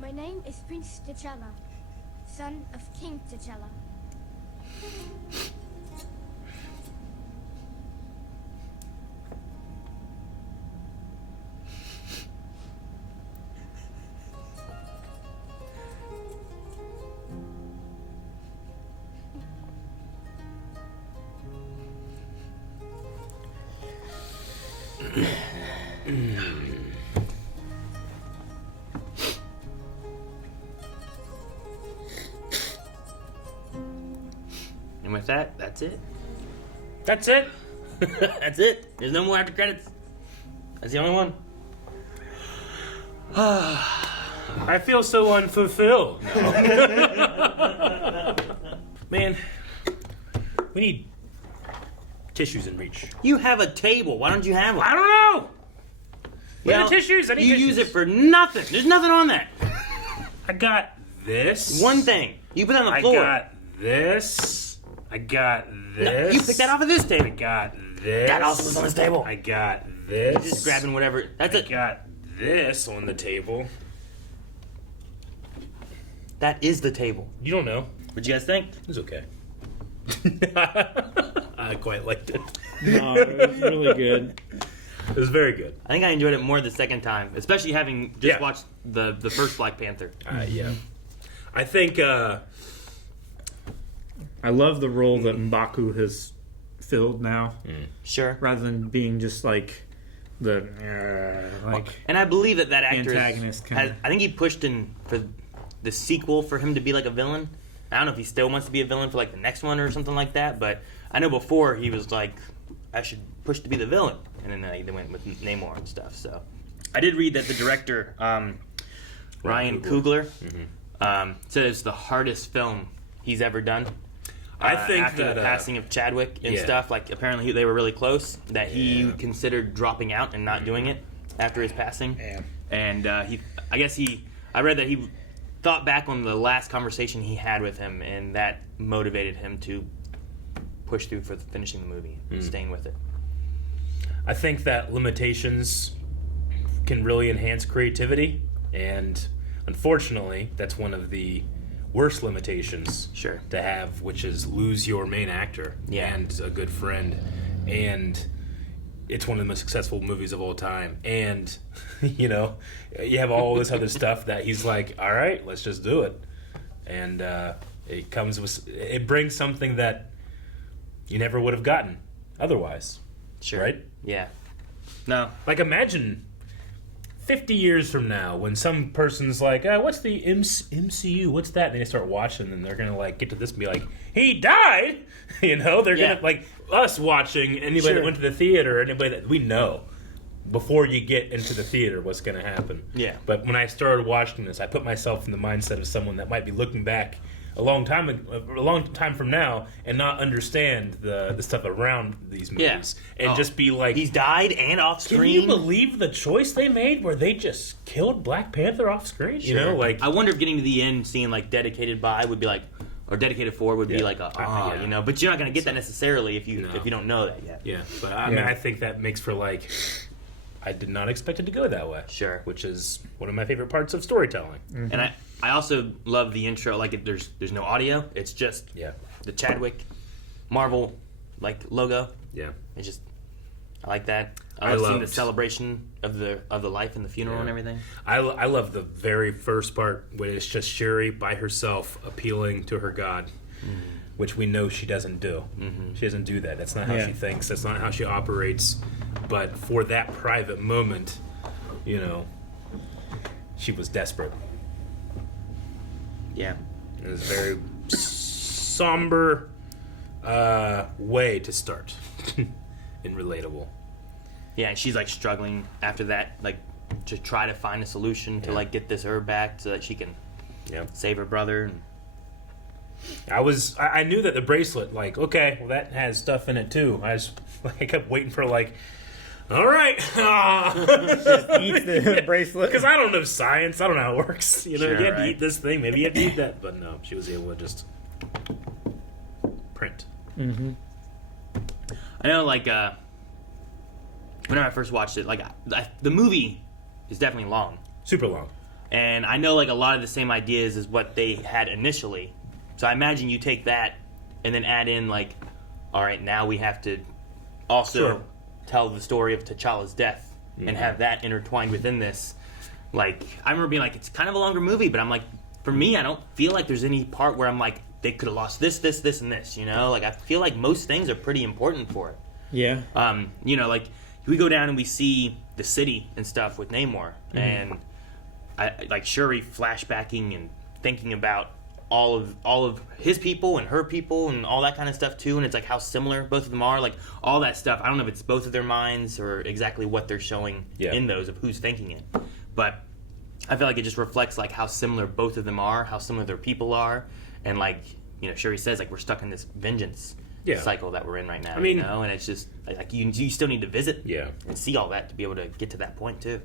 My name is Prince T'Challa, son of King T'Challa. And with that, that's it. That's it. That's it. There's no more after credits. That's the only one. I feel so unfulfilled. Man, we need tissues in reach. You have a table. Why don't you have one? I don't know. Where Well, are the tissues? I need you tissues. use it for nothing. There's nothing on that. I got this. One thing. You put it on the floor. I got this. I got this. No, you picked that off of this table. I got this. That also was on this table. I got this. You're just grabbing whatever. That's it. I got this on the table. That is the table. You don't know. What'd you guys think? It was okay. I quite liked it. No, it was really good. It was very good. I think I enjoyed it more the second time, especially having just watched the first Black Panther. Yeah. I think I love the role that M'Baku has filled now. Sure. Rather than being just like the and I believe that actor antagonist kind I think he pushed in for the sequel for him to be like a villain. I don't know if he still wants to be a villain for like the next one or something like that, but I know before he was like, I should push to be the villain, and then they went with Namor and stuff. So I did read that the director Ryan Coogler said it's the hardest film he's ever done. I think after that the passing of Chadwick and stuff, like apparently they were really close. That he considered dropping out and not doing it after his passing. And I read that he thought back on the last conversation he had with him, and that motivated him to push through for finishing the movie, staying with it. I think that limitations can really enhance creativity, and unfortunately, that's one of the worst limitations to have, which is lose your main actor and a good friend. And it's one of the most successful movies of all time. And, you know, you have all this other stuff that he's like, all right, let's just do it. And it brings something that you never would have gotten otherwise. Sure. Right? Yeah. No. Like, imagine 50 years from now when some person's like, what's the MCU? What's that? And they start watching, and they're going to, like, get to this and be like, he died! You know? They're going to, like, us watching, anybody that went to the theater, anybody that we know. before you get into the theater what's going to happen. Yeah. But when I started watching this, I put myself in the mindset of someone that might be looking back a long time from now and not understand the stuff around these movies and just be like, he's died and off screen. Can you believe the choice they made where they just killed Black Panther off screen? Sure. You know, like, I wonder if getting to the end, seeing like Dedicated By would be like, or Dedicated For would be like you know, but you're not going to get that necessarily if you don't know that yet. Yeah, but I mean, I think that makes for like, I did not expect it to go that way. Sure. Which is one of my favorite parts of storytelling. And I also love the intro. Like, there's no audio. It's just the Chadwick Marvel like logo. Yeah. It's just, I like that. I love seeing the celebration of the life and the funeral and everything. I love the very first part where it's just Shuri by herself appealing to her god, which we know she doesn't do. She doesn't do that. That's not how she thinks. That's not how she operates. But for that private moment, you know, she was desperate. Yeah. It was a very somber way to start and relatable. Yeah, and she's like struggling after that, like to try to find a solution to like get this herb back so that she can save her brother. I knew that the bracelet, like, okay, well that has stuff in it too. I kept waiting for like, all right, just eat the bracelet because I don't know science. I don't know how it works. You know, Sure, you have to right. eat this thing. Maybe you have to eat that, but no, she was able to just print. I know, like, whenever I first watched it, like, the movie is definitely long. Super long. And I know, like, a lot of the same ideas as what they had initially. So I imagine you take that and then add in, like, all right, now we have to also tell the story of T'Challa's death and have that intertwined within this. Like, I remember being like, it's kind of a longer movie, but I'm like, for me, I don't feel like there's any part where I'm like, they could have lost this, and this, you know? Like, I feel like most things are pretty important for it. Yeah. You know, like, we go down and we see the city and stuff with Namor, and like Shuri flashbacking and thinking about all of his people and her people and all that kind of stuff too, and it's like how similar both of them are, like all that stuff. I don't know if it's both of their minds or exactly what they're showing in those of who's thinking it, but I feel like it just reflects like how similar both of them are, how similar their people are, and like, you know, Shuri says like we're stuck in this vengeance cycle that we're in right now. I mean, you know, and it's just like you still need to visit and see all that to be able to get to that point too.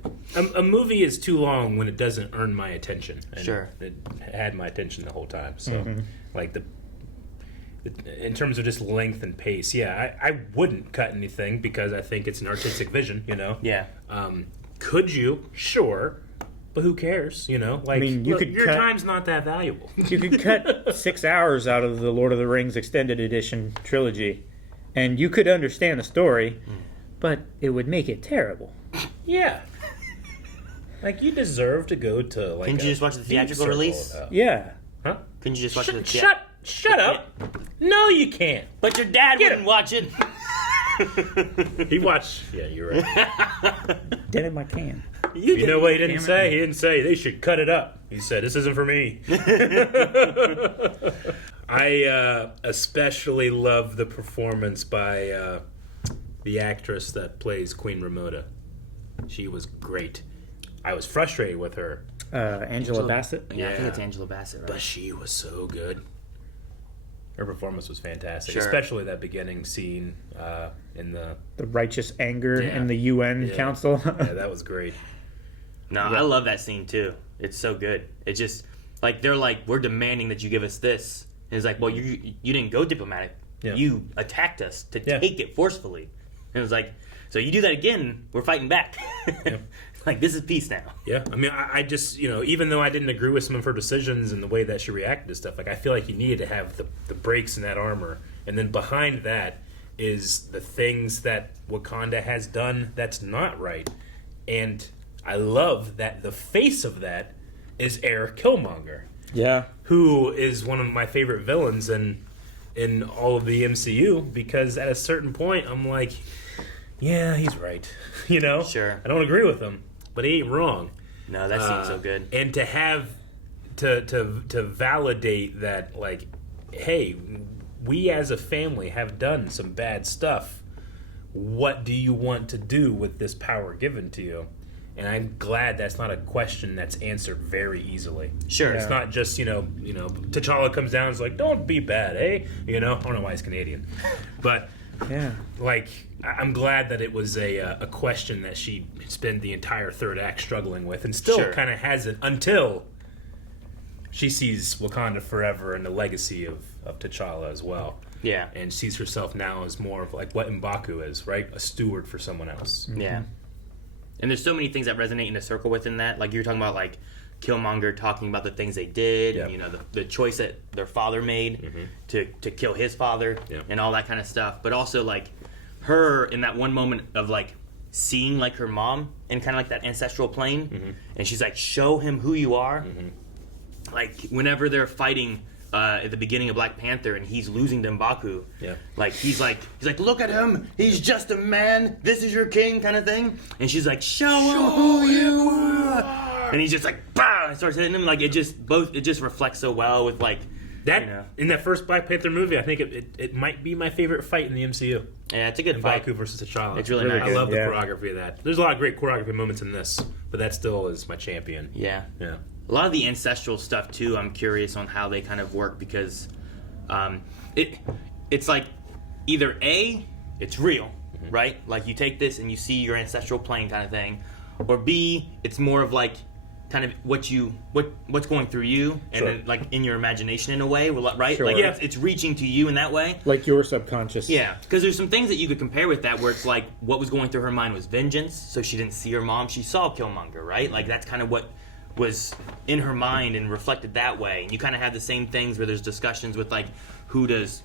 A movie is too long when it doesn't earn my attention. And Sure. It had my attention the whole time. So, like, in terms of just length and pace, I wouldn't cut anything because I think it's an artistic vision, you know? Yeah. Could you? Sure. But who cares, you know? Like, I mean, you look, could your cut- time's not that valuable. You could cut 6 hours out of the Lord of the Rings Extended Edition trilogy, and you could understand the story, but it would make it terrible. Yeah. Like, you deserve to go to, like, Couldn't you just watch the theatrical release? Yeah. Huh? Couldn't you just watch the Shut up. No, you can't. But your dad wouldn't watch it. He watched. Yeah, you're right. Dead in my can. You know what he didn't say? He didn't say they should cut it up. He said, this isn't for me. I especially love the performance by the actress that plays Queen Ramona. She was great. I was frustrated with her. Angela Bassett? Yeah, I think it's Angela Bassett, right? But she was so good. Her performance was fantastic, Sure. especially that beginning scene in the righteous anger in the UN Council. Yeah, that was great. No, I love that scene too. It's so good. It's just like they're like, we're demanding that you give us this. And it's like, well, you didn't go diplomatic. Yeah. You attacked us to take it forcefully. And it was like, so you do that again, we're fighting back. Like, this is peace now. Yeah, I mean, I just, you know, even though I didn't agree with some of her decisions and the way that she reacted to stuff, like, I feel like you needed to have the breaks in that armor. And then behind that is the things that Wakanda has done that's not right. And I love that the face of that is Eric Killmonger. Yeah. Who is one of my favorite villains in all of the MCU, because at a certain point, I'm like, yeah, he's right. You know? Sure. I don't agree with him, but he ain't wrong. No, that seems so good. And to have to validate that, like, hey, we as a family have done some bad stuff. what do you want to do with this power given to you? And I'm glad that's not a question that's answered very easily. Sure. It's not just, T'Challa comes down and is like, don't be bad, eh? I don't know why he's Canadian. But, I'm glad that it was a question that she spent the entire third act struggling with and still kind of has it until she sees Wakanda Forever and the legacy of T'Challa as well. Yeah. And sees herself now as more of like what M'Baku is, right? A steward for someone else. Yeah. And there's so many things that resonate in a circle within that. Like you're talking about like Killmonger talking about the things they did, and, the choice that their father made to kill his father and all that kind of stuff. But also like her in that one moment of like seeing like her mom in kind of like that ancestral plane, and she's like, show him who you are. Like whenever they're fighting at the beginning of Black Panther and he's losing to M'Baku, like he's like look at him, he's just a man, this is your king kind of thing, and she's like, show him who you are, and he's just like bah, and starts hitting him. Like it just reflects so well with like that in that first Black Panther movie. I think it might be my favorite fight in the MCU. Yeah, it's a good fight. M'Baku versus T'Challa. It's really nice. I love the choreography of that. There's a lot of great choreography moments in this, but that still is my champion. Yeah. Yeah. A lot of the ancestral stuff too, I'm curious on how they kind of work, because it's like either A, it's real, right? Like you take this and you see your ancestral plane kind of thing, or B, it's more of like kind of what's going through you and then, like in your imagination in a way, right? Sure. Like it's reaching to you in that way. Like your subconscious. Yeah, because there's some things that you could compare with that where it's like what was going through her mind was vengeance, so she didn't see her mom, she saw Killmonger, right? Like that's kind of what was in her mind and reflected that way. And you kind of have the same things where there's discussions with like who does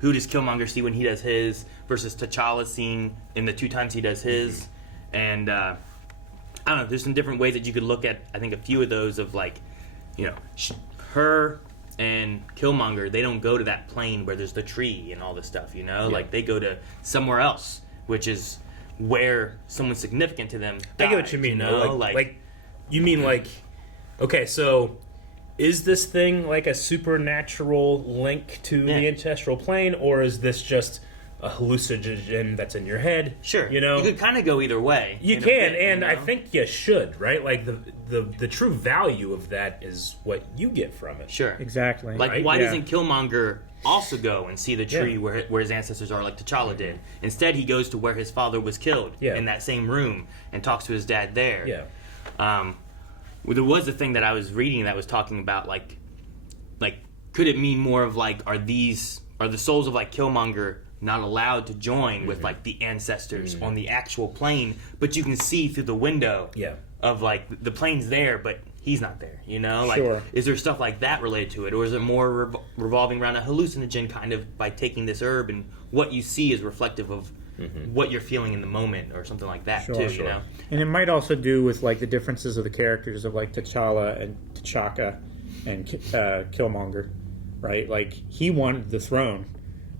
Killmonger see when he does his versus T'Challa seeing in the 2 times he does his. And I don't know, there's some different ways that you could look at, I think, a few of those of like, her and Killmonger, they don't go to that plane where there's the tree and all this stuff, like they go to somewhere else, which is where someone significant to them died, I get what you mean, though. Like you mean like, okay, so is this thing like a supernatural link to the ancestral plane, or is this just a hallucinogen that's in your head? Sure. You could kind of go either way. You can, and I think you should, right? Like the true value of that is what you get from it. Sure. Exactly. Like right? Why doesn't Killmonger also go and see the tree where his ancestors are, like T'Challa did? Instead, he goes to where his father was killed in that same room and talks to his dad there. Yeah. Well, there was a thing that I was reading that was talking about like could it mean more of like are the souls of like Killmonger not allowed to join with like the ancestors on the actual plane, but you can see through the window of like the plane's there, but he's not there, like is there stuff like that related to it, or is it more revolving around a hallucinogen kind of by taking this herb and what you see is reflective of what you're feeling in the moment or something like that too. And it might also do with like the differences of the characters of like T'Challa and T'Chaka and Killmonger, right? Like he wanted the throne,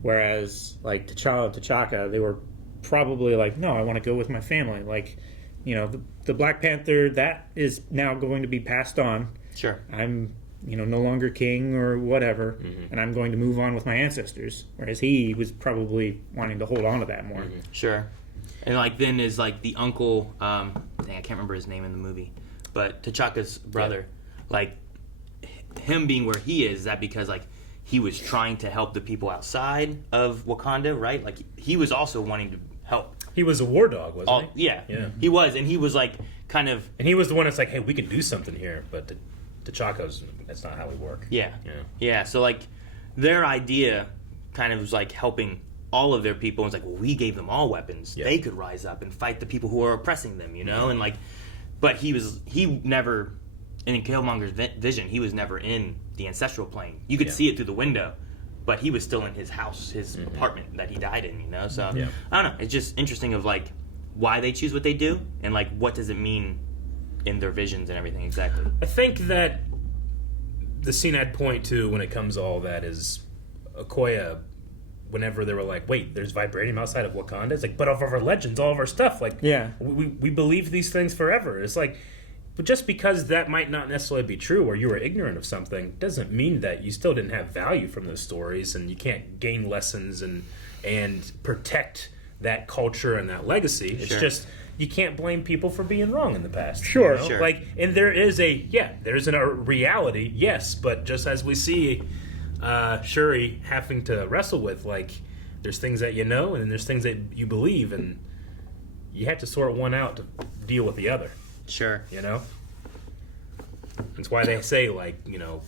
whereas like T'Challa and T'Chaka, they were probably like, no, I want to go with my family. Like, the Black Panther, that is now going to be passed on. Sure. I'm no longer king or whatever, and I'm going to move on with my ancestors. Whereas he was probably wanting to hold on to that more. Sure. And like then is like the uncle, I can't remember his name in the movie, but T'Chaka's brother, like him being where he is that because like he was trying to help the people outside of Wakanda, right? Like he was also wanting to help. He was a war dog, wasn't he? Yeah, he was, and he was like kind of, and he was the one that's like, hey, we can do something here, but T'Chaka's, that's not how we work. Yeah. So like their idea kind of was like helping all of their people. And it's like, well, we gave them all weapons. They could rise up and fight the people who are oppressing them, and like, but he never, in Killmonger's vision, he was never in the ancestral plane. You could see it through the window, but he was still in his house, his apartment that he died in, So I don't know. It's just interesting of like why they choose what they do and like what does it mean in their visions and everything exactly. I think that the scene I'd point to when it comes to all that is Okoye, whenever they were like, wait, there's vibranium outside of Wakanda? It's like, but of our legends, all of our stuff, like, we believe these things forever. It's like, but just because that might not necessarily be true or you were ignorant of something doesn't mean that you still didn't have value from those stories and you can't gain lessons and protect that culture and that legacy. It's Sure. just you can't blame people for being wrong in the past. Sure. you know? Sure. Like, and there's a reality, yes, but just as we see Shuri having to wrestle with, like, there's things that you know, and then there's things that you believe, and you have to sort one out to deal with the other. Sure. You know? That's why they say, like, you know,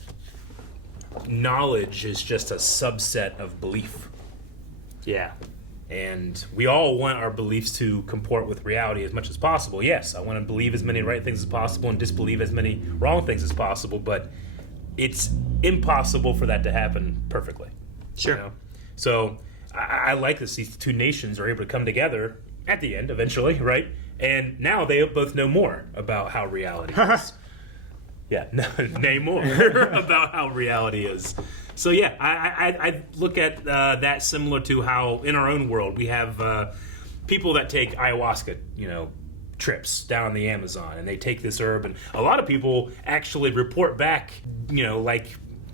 knowledge is just a subset of belief. Yeah. And we all want our beliefs to comport with reality as much as possible. Yes, I want to believe as many right things as possible and disbelieve as many wrong things as possible, but it's impossible for that to happen perfectly. Sure. You know? So I like this. These two nations are able to come together at the end, eventually, right? And now they both know more about how reality is. Yeah, name more about how reality is. So yeah, I look at that similar to how in our own world we have people that take ayahuasca, you know, trips down the Amazon, and they take this herb, and a lot of people actually report back, you know, like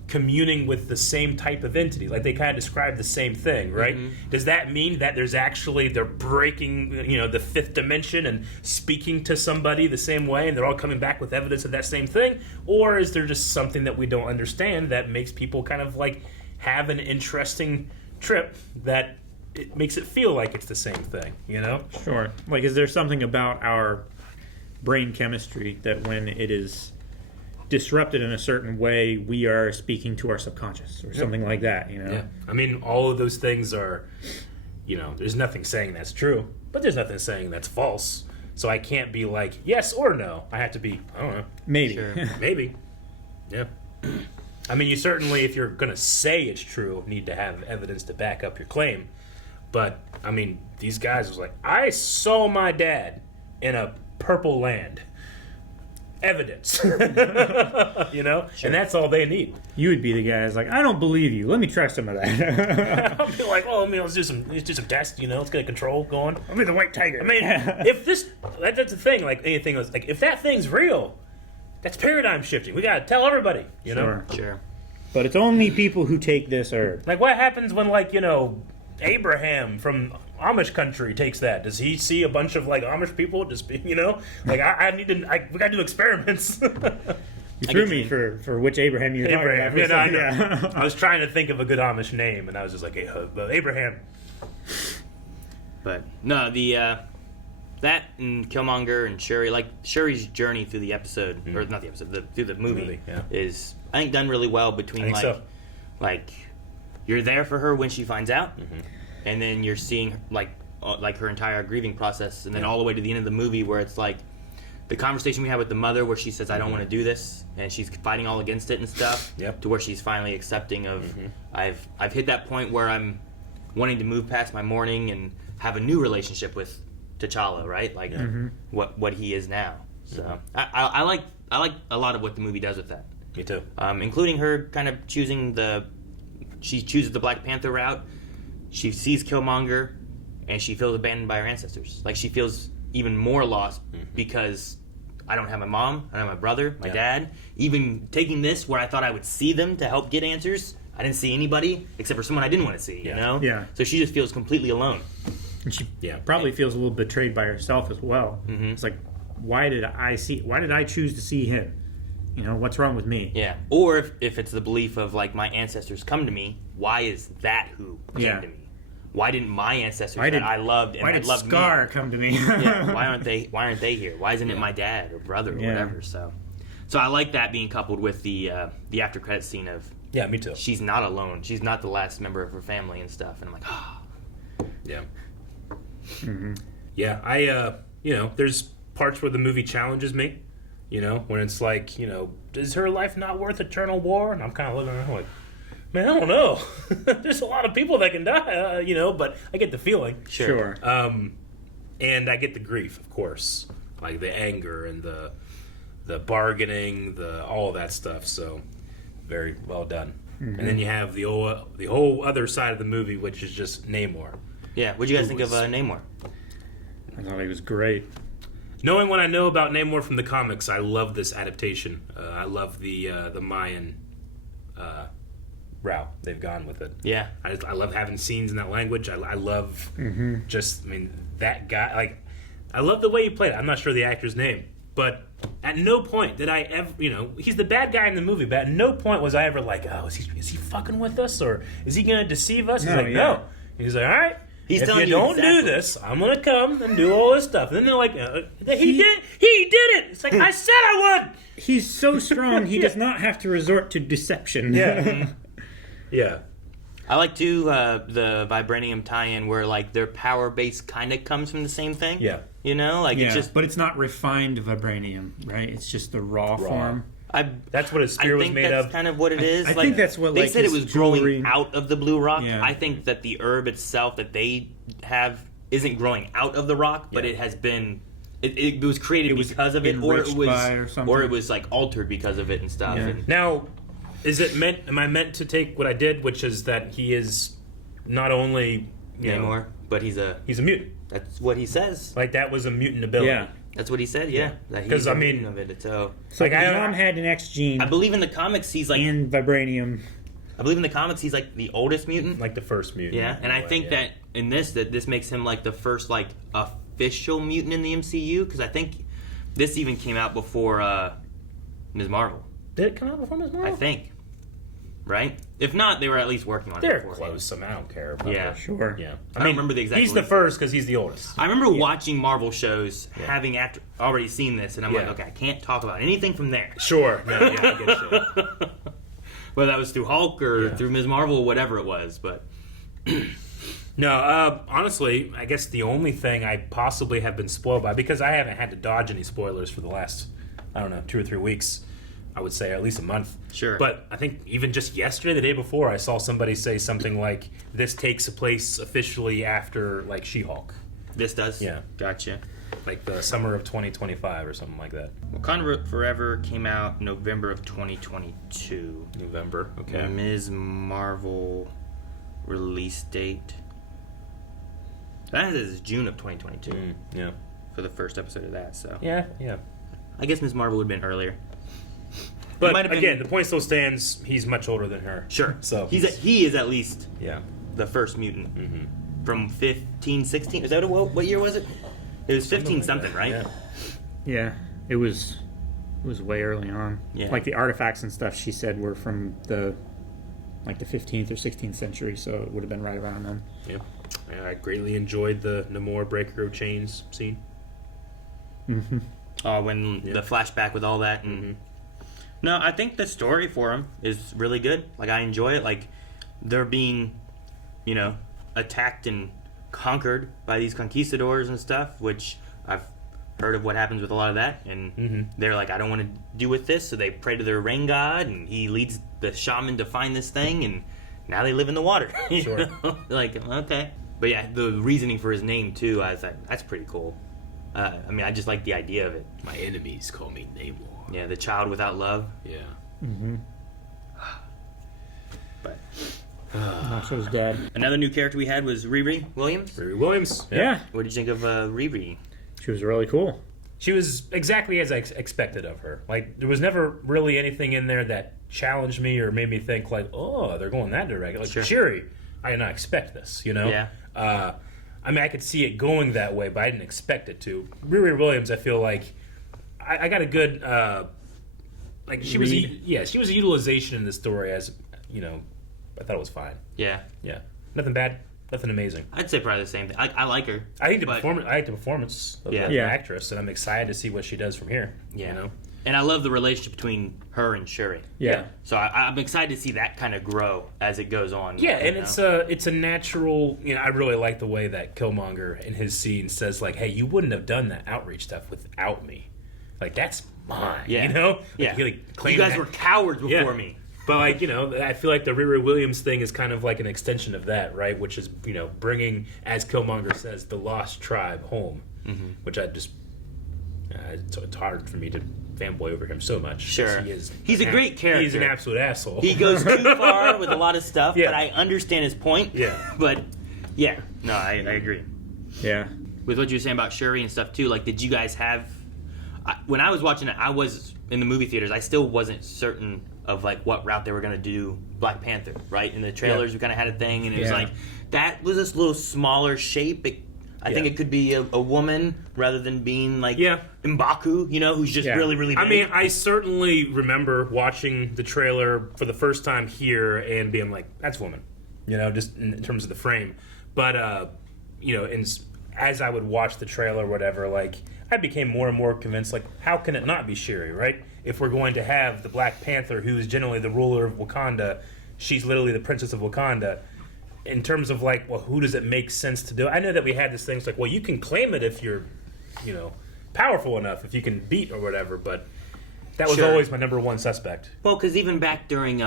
communing with the same type of entity, like they kind of describe the same thing, right? Does that mean that they're breaking, you know, the fifth dimension and speaking to somebody the same way, and they're all coming back with evidence of that same thing? Or is there just something that we don't understand that makes people kind of like have an interesting trip that it makes it feel like it's the same thing, you know? Sure. Like, is there something about our brain chemistry that when it is disrupted in a certain way, we are speaking to our subconscious or something like that, you know? Yeah. I mean, all of those things are, you know, there's nothing saying that's true, but there's nothing saying that's false. So I can't be like, yes or no. I have to be, I don't know. Maybe. Sure. Maybe. Yeah. I mean, you certainly, if you're going to say it's true, need to have evidence to back up your claim. But, I mean, these guys was like, I saw my dad in a purple land. Evidence. You know? Sure. And that's all they need. You would be the guy that's like, I don't believe you. Let me try some of that. I'll be like, well, I mean, let's do some tests, you know, let's get a control going. I'll be the white tiger. I mean, if that's the thing, like anything else, like if that thing's real, that's paradigm shifting. We gotta tell everybody, you know? Sure. But it's only people who take this herb. Like, what happens when, like, you know, Abraham from Amish country takes that? Does he see a bunch of like Amish people just, you know, like we gotta do experiments. You threw me for which Abraham you're talking about. Yeah, no, I know. I was trying to think of a good Amish name, and I was just like, hey, Abraham. But no, the that and Killmonger and Shuri, like Shuri's journey through the episode, or not the episode, through the movie, is I think done really well between like you're there for her when she finds out, and then you're seeing like her entire grieving process, and then all the way to the end of the movie where it's like the conversation we had with the mother where she says, I don't want to do this, and she's fighting all against it and stuff, to where she's finally accepting of, I've hit that point where I'm wanting to move past my mourning and have a new relationship with T'Challa, right? Like what he is now. So I like a lot of what the movie does with that. Me too. Including her kind of she chooses the Black Panther route. She sees Killmonger, and she feels abandoned by her ancestors. Like she feels even more lost because I don't have my mom, I don't have my brother, my dad. Even taking this where I thought I would see them to help get answers, I didn't see anybody except for someone I didn't want to see. You know? Yeah. So she just feels completely alone. And she probably feels a little betrayed by herself as well. It's like, why did I choose to see him? You know, what's wrong with me? Yeah. Or if it's the belief of like my ancestors come to me, why is that who came to me? Why didn't my ancestors that I loved and that loved Scar me come to me? Why aren't they here? Why isn't it my dad or brother or whatever? So I like that being coupled with the after credit scene of me too. She's not alone. She's not the last member of her family and stuff. And I'm like, yeah. Yeah, I you know, there's parts where the movie challenges me, you know, when it's like, you know, is her life not worth eternal war? And I'm kind of looking around like, man, I don't know. There's a lot of people that can die, you know, but I get the feeling. Sure. And I get the grief, of course, like the anger and the bargaining, all of that stuff. So very well done. And then you have the whole other side of the movie, which is just Namor. Yeah, what'd you guys think of Namor? I thought he was great. Knowing what I know about Namor from the comics, I love this adaptation. I love the Mayan route they've gone with it. Yeah. I love having scenes in that language. I love that guy. Like, I love the way he played it. I'm not sure the actor's name, but at no point did I ever, he's the bad guy in the movie, but at no point was I ever like, oh, is he fucking with us, or is he gonna deceive us? He's no. He's like, all right. He's if telling you don't exactly. do this, I'm gonna come and do all this stuff. And then they're like, he did it. It's like, I said I would. He's so strong, he does not have to resort to deception. Yeah. Yeah. I like too the vibranium tie-in where like their power base kind of comes from the same thing. Yeah. It's just. But it's not refined vibranium, right? It's just the raw form. That's what his spear was made of. I think that's kind of what it is. I think that's what they like said it was jewelry... growing out of the blue rock. Yeah. I think that the herb itself that they have isn't growing out of the rock, but it has been. It was created because of it, or it was like altered because of it and stuff. Yeah. And, Now, am I meant to take what I did, which is that he is not only anymore, but he's a mutant. That's what he says. Like that was a mutant ability. Yeah. That's what he said. Yeah, because I mean, of it. So like his mom had an X gene. I believe in the comics he's like and vibranium. I believe in the comics he's like the oldest mutant, like the first mutant. Yeah, and I think that in this makes him like the first like official mutant in the MCU, because I think this even came out before Ms. Marvel. Did it come out before Ms. Marvel? I think. Right? If not, they were at least working on it. They're close. I mean, I don't care. About Yeah, that. Sure. Yeah, I don't remember the exact. He's the first because he's the oldest. I remember watching Marvel shows, having already seen this, and I'm like, okay, I can't talk about anything from there. Sure. No, I get you. Whether that was through Hulk or through Ms. Marvel, or whatever it was, but. No, honestly, I guess the only thing I possibly have been spoiled by, because I haven't had to dodge any spoilers for the last, 2 or 3 weeks, I would say, or at least a month. Sure. But I think even just yesterday, the day before, I saw somebody say something like, this takes place officially after, like, She-Hulk. This does? Yeah. Gotcha. Like the summer of 2025 or something like that. Wakanda Forever came out November of 2022. November, okay. Ms. Marvel release date. That is June of 2022. Yeah. For the first episode of that, so. Yeah. I guess Ms. Marvel would have been earlier. But again, the point still stands. He's much older than her. Sure. So he is at least yeah the first mutant from 15, 16. Is that what year was it? It was 15 something, right? Yeah, it was way early on. Yeah. Like the artifacts and stuff she said were from the 15th or 16th century, so it would have been right around then. Yeah. I greatly enjoyed the Namor Breaker of Chains scene. Mm-hmm. When the flashback with all that and. No, I think the story for him is really good. Like, I enjoy it. Like, they're being, attacked and conquered by these conquistadors and stuff, which I've heard of what happens with a lot of that. And they're like, I don't want to do with this. So they pray to their rain god, and he leads the shaman to find this thing, and now they live in the water. Sure. Like, okay. But yeah, the reasoning for his name, too, I was like, that's pretty cool. I just like the idea of it. My enemies call me Namor. Yeah, the child without love. Yeah. Mm-hmm. But Nacho's dead. Another new character we had was Riri Williams. Riri Williams. Yeah. What did you think of Riri? She was really cool. She was exactly as I expected of her. Like, there was never really anything in there that challenged me or made me think, like, oh, they're going that direction. Like, Shuri, I did not expect this, Yeah. I could see it going that way, but I didn't expect it to. Riri Williams, I feel like, I got a good, she was a utilization in the story as, I thought it was fine. Yeah. Yeah. Nothing bad, nothing amazing. I'd say probably the same thing. I like her. I like the performance of the actress, and I'm excited to see what she does from here. Yeah. And I love the relationship between her and Shuri. Yeah. So I'm excited to see that kind of grow as it goes on. Yeah, and it's a natural. I really like the way that Killmonger in his scene says, like, "Hey, you wouldn't have done that outreach stuff without me. Like, that's mine." Yeah. Like, you guys were cowards before me. But I feel like the Riri Williams thing is kind of like an extension of that, right? Which is bringing, as Killmonger says, the lost tribe home, which I just it's hard for me to fanboy over him so much. Sure. He's a great character. He's an absolute asshole. He goes too far with a lot of stuff, but I understand his point. Yeah. But, yeah. No, I agree. Yeah. With what you were saying about Shuri and stuff, too, like, did you guys have... when I was watching it, I was in the movie theaters. I still wasn't certain of like what route they were gonna do Black Panther, right? In the trailers, we kind of had a thing, and it was like that was this little smaller shape. I think it could be a woman rather than being like M'Baku, you know, who's just really, really big. I mean, I certainly remember watching the trailer for the first time here and being like, that's a woman, you know, just in terms of the frame. But, you know, as I would watch the trailer or whatever, like, I became more and more convinced, like, how can it not be Shuri, right? If we're going to have the Black Panther, who is generally the ruler of Wakanda, she's literally the princess of Wakanda. In terms of like, well, who does it make sense to do? I know that we had this thing, it's like, well, you can claim it if you're, you know, powerful enough, if you can beat or whatever, but that was always my number one suspect. Well, because even back during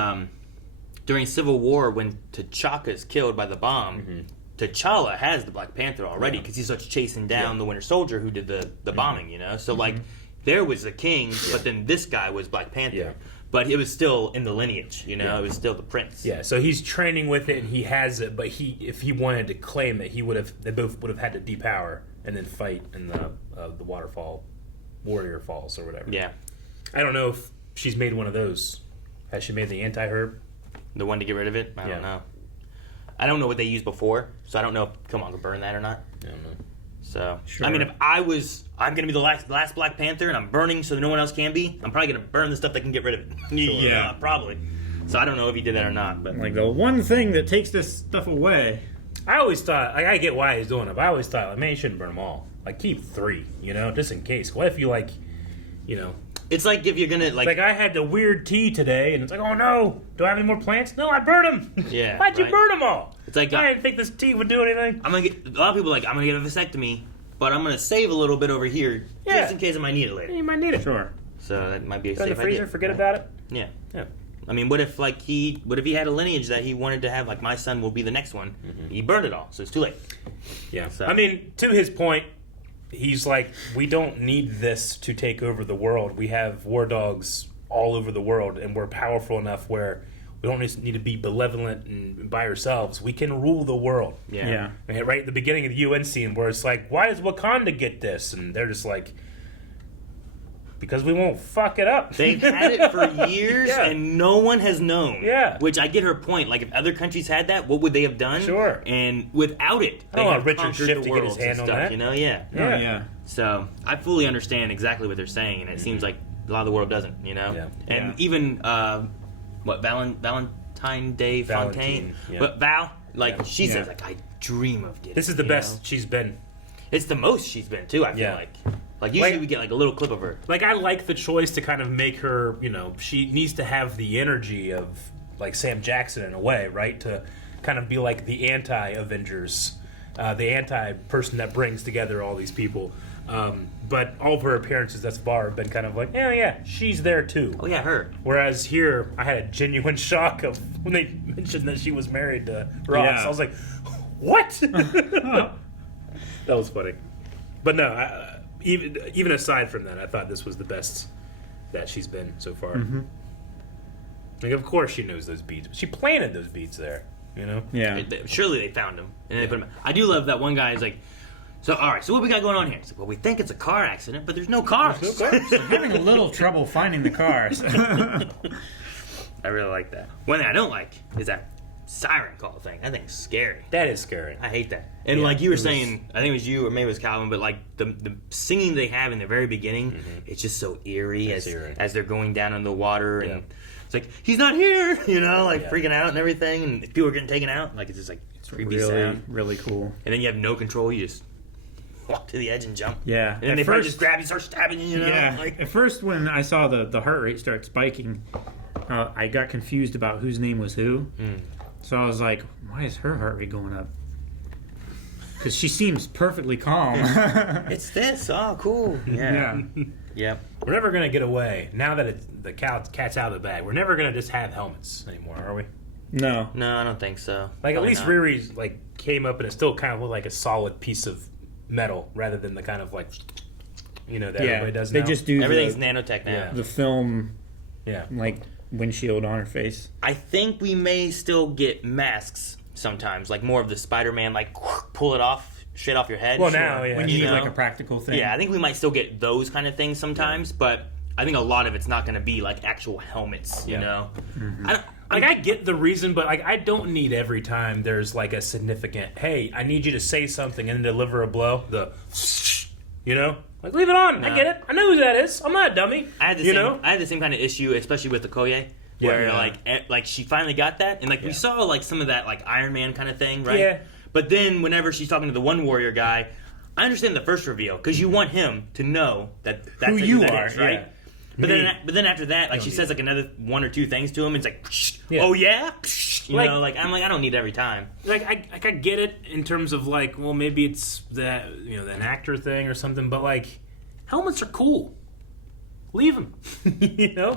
Civil War, when T'Chaka's killed by the bomb, T'Challa has the Black Panther already because he starts chasing down the Winter Soldier who did the bombing, you know? So, like, there was a king, but then this guy was Black Panther. But it was still in the lineage, you know? It was still the prince. Yeah, so he's training with it, and he has it, but if he wanted to claim it, they both would have had to depower and then fight in the waterfall, Warrior Falls or whatever. Yeah. I don't know if she's made one of those. Has she made the anti-herb? The one to get rid of it? I don't know. I don't know what they used before, so I don't know if Killmonger burned that or not. I don't know. So, I mean, if I'm going to be the last Black Panther and I'm burning so no one else can be, I'm probably going to burn the stuff that can get rid of it. Yeah, probably. So I don't know if he did that or not. But like the one thing that takes this stuff away. I always thought, I get why he's doing it, but I always thought, like, man, you shouldn't burn them all. Like, keep 3, you know, just in case. What if you, like, you know... It's like if you're going to, like... Like, I had the weird tea today, and it's like, oh, no, do I have any more plants? No, I burned them. Yeah, Why'd you burn them all? It's like... I didn't think this tea would do anything. A lot of people are like, I'm going to get a vasectomy, but I'm going to save a little bit over here just in case I might need it later. You might need it. Sure. So that might be a Go in safe the freezer, idea. forget about it. Yeah. I mean, what if he had a lineage that he wanted to have, like, my son will be the next one? He burned it all, so it's too late. Yeah. So. I mean, to his point, he's like, we don't need this to take over the world. We have war dogs all over the world, and we're powerful enough where we don't need to be benevolent and by ourselves. We can rule the world. Yeah. And right at the beginning of the UN scene where it's like, why does Wakanda get this? And they're just like, because we won't fuck it up. They've had it for years, and no one has known. Yeah. Which I get her point. Like, if other countries had that, what would they have done? Sure. And without it, I they don't want have Richard conquered Schiff the to get his worlds and hand on stuff, that. you know? Yeah. Yeah. So, I fully understand exactly what they're saying, and it seems like a lot of the world doesn't, you know? Yeah. And even, Valentine Day Fontaine? Yeah. But Val, like, she says, like, I dream of getting This is the you best know? she's been. It's the most she's been, too, I feel like. Like, usually we get, like, a little clip of her. Like, I like the choice to kind of make her, you know, she needs to have the energy of, like, Sam Jackson in a way, right? To kind of be like the anti-Avengers, the anti-person that brings together all these people. But all of her appearances thus far have been kind of like, yeah, she's there too. Oh, yeah, her. Whereas here, I had a genuine shock of when they mentioned that she was married to Ross. Yeah. I was like, what? That was funny. But no, even aside from that, I thought this was the best that she's been so far. Like, of course she knows those beads. She planted those beads there, you know? Yeah. Surely they found them, and they put them. I do love that one guy is like, so all right, so what we got going on here? He's like, well, we think it's a car accident, but there's no cars. I'm having a little trouble finding the cars. I really like that. One thing I don't like is that Siren Call thing. That thing's scary. That is scary. I hate that. And like you were saying, I think it was you or maybe it was Calvin, but like the singing they have in the very beginning, it's just so eerie as they're going down in the water and it's like, he's not here, you know, like freaking out and everything, and people are getting taken out. Like, it's just like creepy sound. Really cool. And then you have no control, you just walk to the edge and jump. Yeah. And then they probably just grab you, start stabbing you, you know? Yeah. Like, At first, when I saw the heart rate start spiking, I got confused about whose name was who. So I was like, why is her heart rate going up? Because she seems perfectly calm. it's this. Oh, cool. Yeah. Yep. We're never going to get away. Now that the cat's out of the bag, we're never going to just have helmets anymore, are we? No. No, I don't think so. Like, Probably at least not. Riri's, like, came up and it still kind of looked like a solid piece of metal rather than the kind of, like, you know, that everybody does they now. just do Everything's nanotech now. Yeah. the film, Yeah. like, windshield on her face. I think we may still get masks sometimes, like more of the Spider-Man, like pull it off, shit off your head. Well, now, yeah. When you need know? like a practical thing. Yeah, I think we might still get those kind of things sometimes, but I think a lot of it's not going to be like actual helmets, you know? I get the reason, but like I don't need every time there's like a significant, hey, I need you to say something and deliver a blow. You know? Like, leave it on. No. I get it. I know who that is. I'm not a dummy. I had the same kind of issue, especially with the Koye, where like she finally got that, and like we saw like some of that like Iron Man kind of thing, right? Yeah. But then whenever she's talking to the One Warrior guy, I understand the first reveal because you want him to know that that's Who like, you that are, is, right? yeah. But then after that, like she says like another one or two things to him. It's like, oh yeah, you know, like I'm like I don't need it every time. Like I get it in terms of like, well, maybe it's that an actor thing or something, but like helmets are cool. Leave them,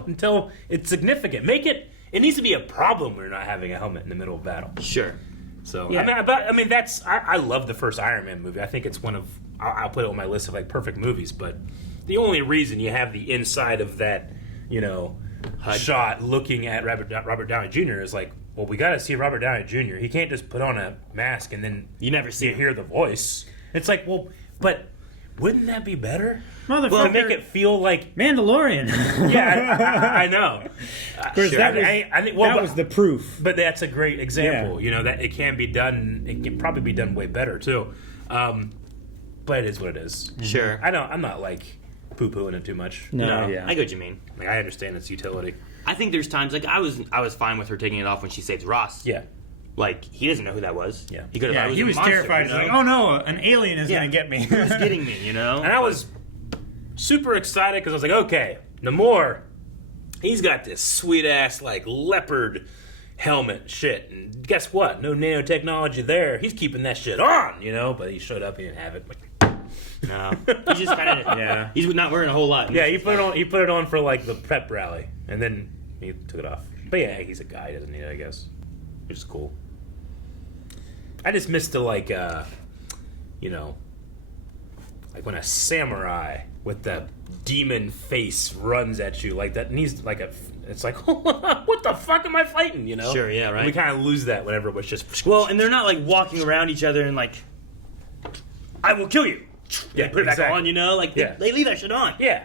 until it's significant. Make it. It needs to be a problem when you're not having a helmet in the middle of battle. Sure. So Yeah. I mean that's I love the first Iron Man movie. I think it's one of I'll put it on my list of like perfect movies, but. The only reason you have the inside of that, shot looking at Robert Downey Jr. is like, well, we got to see Robert Downey Jr. He can't just put on a mask and then you never hear the voice. It's like, well, but wouldn't that be better? Motherfucker. Well, to make it feel like Mandalorian. Yeah, I know. Sure. That was the proof. But that's a great example. That it can be done. It can probably be done way better too. But it is what it is. Sure. I'm not like poo-pooing it too much. No, I get what you mean. Like, I understand its utility. I think there's times like I was fine with her taking it off when she saves Ross. Yeah. Like he doesn't know who that was. Yeah. He could have. He was terrified. He's like, oh no, an alien is gonna get me. He was getting me, And I was super excited because I was like, okay, Namor, he's got this sweet ass like leopard helmet shit, and guess what? No nanotechnology there. He's keeping that shit on, But he showed up, he didn't have it. Like, no, he's just kind of he's not wearing a whole lot. Yeah, he put it on. He put it on for like the prep rally, and then he took it off. But yeah, he's a guy, doesn't need it? I guess, which is cool. I just missed the like when a samurai with the demon face runs at you like that, and he's like it's like what the fuck am I fighting? Sure, yeah, right. We kind of lose that whenever it's just and they're not like walking around each other and like I will kill you. Yeah, put it back on, Like, they leave that shit on. Yeah.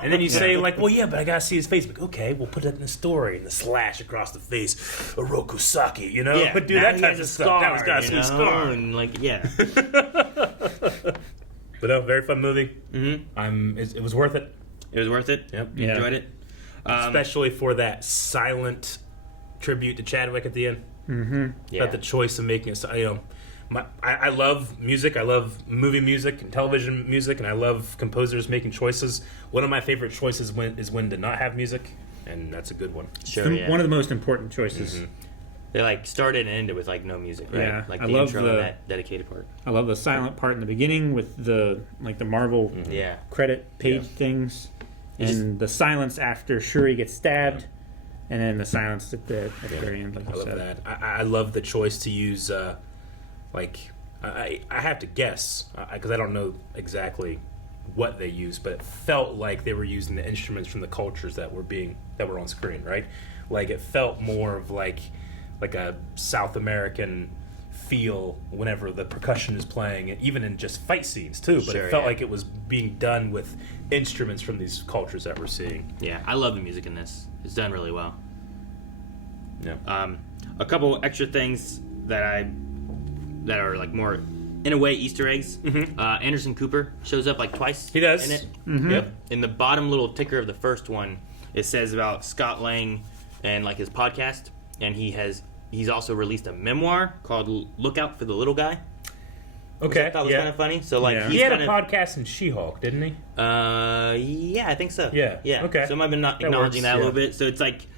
And then you say, like, well, yeah, but I gotta see his face. Like, okay, we'll put that in the story. And the slash across the face. Orokusaki, Yeah. But do that type of stuff. That was got some scar. And, like, yeah. But no, very fun movie. Mm-hmm. It was worth it. It was worth it? Yep. You enjoyed it? Especially for that silent tribute to Chadwick at the end. Mm-hmm. Yeah. About the choice of making it, I love music. I love movie music and television music, and I love composers making choices. One of my favorite choices is when to not have music, and that's a good one. Sure, one of the most important choices. Mm-hmm. They like started and ended with like no music, right? Yeah, Like I the love intro and that dedicated part. I love the silent part in the beginning with the Marvel credit page things, and the silence after Shuri gets stabbed, and then the silence at the very end. Like I you love said. that. I love the choice to use. I have to guess because I don't know exactly what they used, but it felt like they were using the instruments from the cultures that were on screen, right? Like it felt more of like a South American feel whenever the percussion is playing, and even in just fight scenes too. But it felt like it was being done with instruments from these cultures that we're seeing. Yeah, I love the music in this. It's done really well. Yeah. A couple extra things that are like more in a way Easter eggs. Mm-hmm. Anderson Cooper shows up like twice. He does. In it. Mm-hmm. Yep. In the bottom little ticker of the first one, it says about Scott Lang and like his podcast, and he's also released a memoir called "Look Out for the Little Guy." Okay, that was kind of funny. So like he had a podcast in She-Hulk, didn't he? Yeah, I think so. Yeah. Okay. So I might have been not acknowledging that a little bit. So it's like.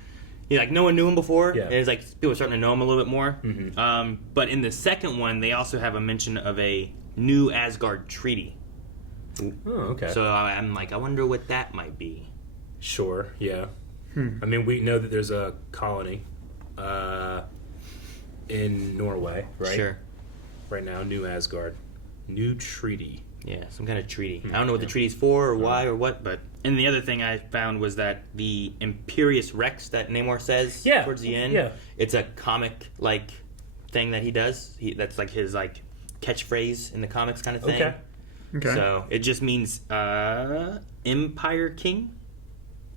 Like no one knew him before, and it's like people are starting to know him a little bit more. Mm-hmm. But in the second one, they also have a mention of a new Asgard treaty. Oh, okay. So I'm like, I wonder what that might be. Sure, yeah. I mean, we know that there's a colony in Norway, right? Sure. Right now, New Asgard. New treaty. Yeah, some kind of treaty. I don't know what the treaty's for or why or what, but... And the other thing I found was that the Imperious Rex that Namor says towards the end, it's a comic-like thing that he does. That's like his like catchphrase in the comics kind of thing. Okay. So it just means Empire King.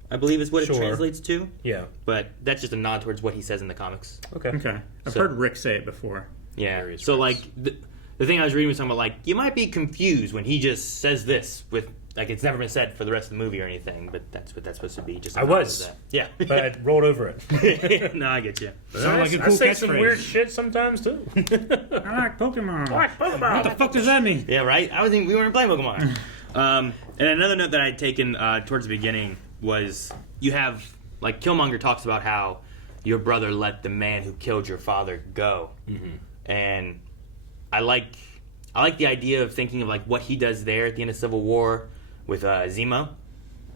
I believe is what Sure. it translates to. Yeah. But that's just a nod towards what he says in the comics. Okay. I've heard Rick say it before. Yeah. So like the thing I was reading was talking about like you might be confused when he just says this with like it's never been said for the rest of the movie or anything, but that's what that's supposed to be. Just a I nod was. to that. Yeah. But I rolled over it. No, I get you. Sounds like a cool I say catchphrase. some weird shit sometimes too. I like Pokemon. I like Pokemon. What the fuck does that mean? Yeah, right. I was thinking we weren't playing Pokemon. And another note that I had taken towards the beginning was you have like Killmonger talks about how your brother let the man who killed your father go, and I like the idea of thinking of like what he does there at the end of Civil War with Zemo,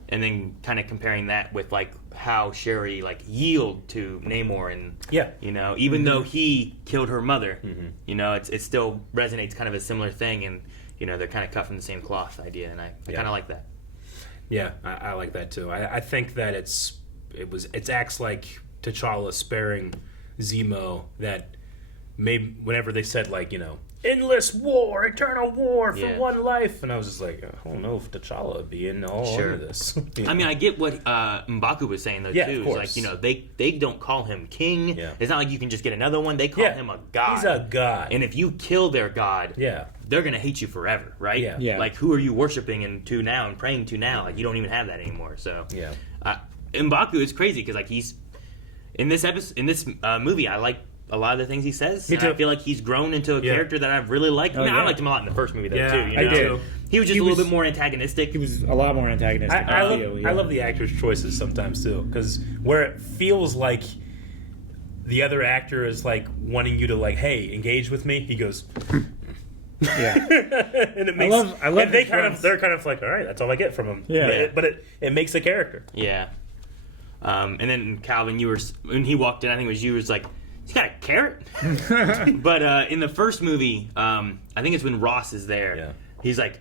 and then kind of comparing that with like how Shuri like yield to Namor and you know even though he killed her mother, you know it still resonates kind of a similar thing, and you know they're kind of cut from the same cloth idea, and I kind of like that. Yeah, I like that too. I think that it acts like T'Challa sparing Zemo that maybe whenever they said like, you know, endless war, eternal war for one life, and I was just like, I don't know if T'Challa would be in all of this. I mean, I get what M'Baku was saying though too. Of course. It's like, you know, they don't call him king. It's not like you can just get another one. They call him a god. He's a god. And if you kill their god, they're gonna hate you forever, right? Yeah. Like who are you worshiping to now and praying to now? Like you don't even have that anymore. So M'Baku is crazy because like he's in this movie. I like a lot of the things he says. Me And too. I feel like he's grown into a character that I've really liked. I liked him a lot in the first movie though too. You know? I did. He was just a little bit more antagonistic. He was a lot more antagonistic. I love the actor's choices sometimes too, because where it feels like the other actor is like wanting you to like, hey, engage with me, he goes. Yeah, and it makes. I love. And they're kind of like, all right, that's all I get from him. Yeah, but it makes a character. Yeah. And then Calvin, when he walked in, I think it was you, was like, he's got a carrot. But in the first movie, I think it's when Ross is there. Yeah. He's like,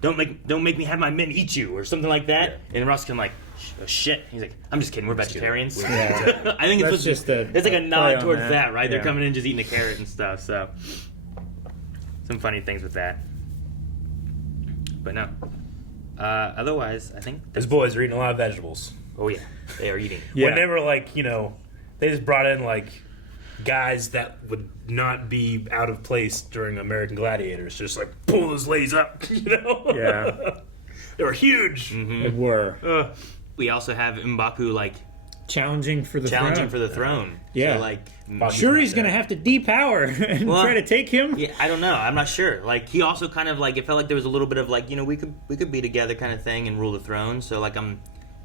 don't make me have my men eat you or something like that. Yeah. And Ross can like, oh, shit. He's like, I'm just kidding. We're vegetarians. Yeah. I think it's just it's like a nod towards that, right? Yeah. They're coming in just eating a carrot and stuff. So some funny things with that. But no. Otherwise, I think His boys are eating a lot of vegetables. Oh yeah, they are eating. When they were like, you know, they just brought in like guys that would not be out of place during American Gladiators, just like pull those ladies up, you know? Yeah. They were huge. They were. We also have M'Baku like challenging for the throne. Yeah, so, like Shuri's gonna have to depower and try to take him. Yeah, I don't know. I'm not sure. Like he also kind of like it felt like there was a little bit of like, you know, we could be together kind of thing and rule the throne. So like I'm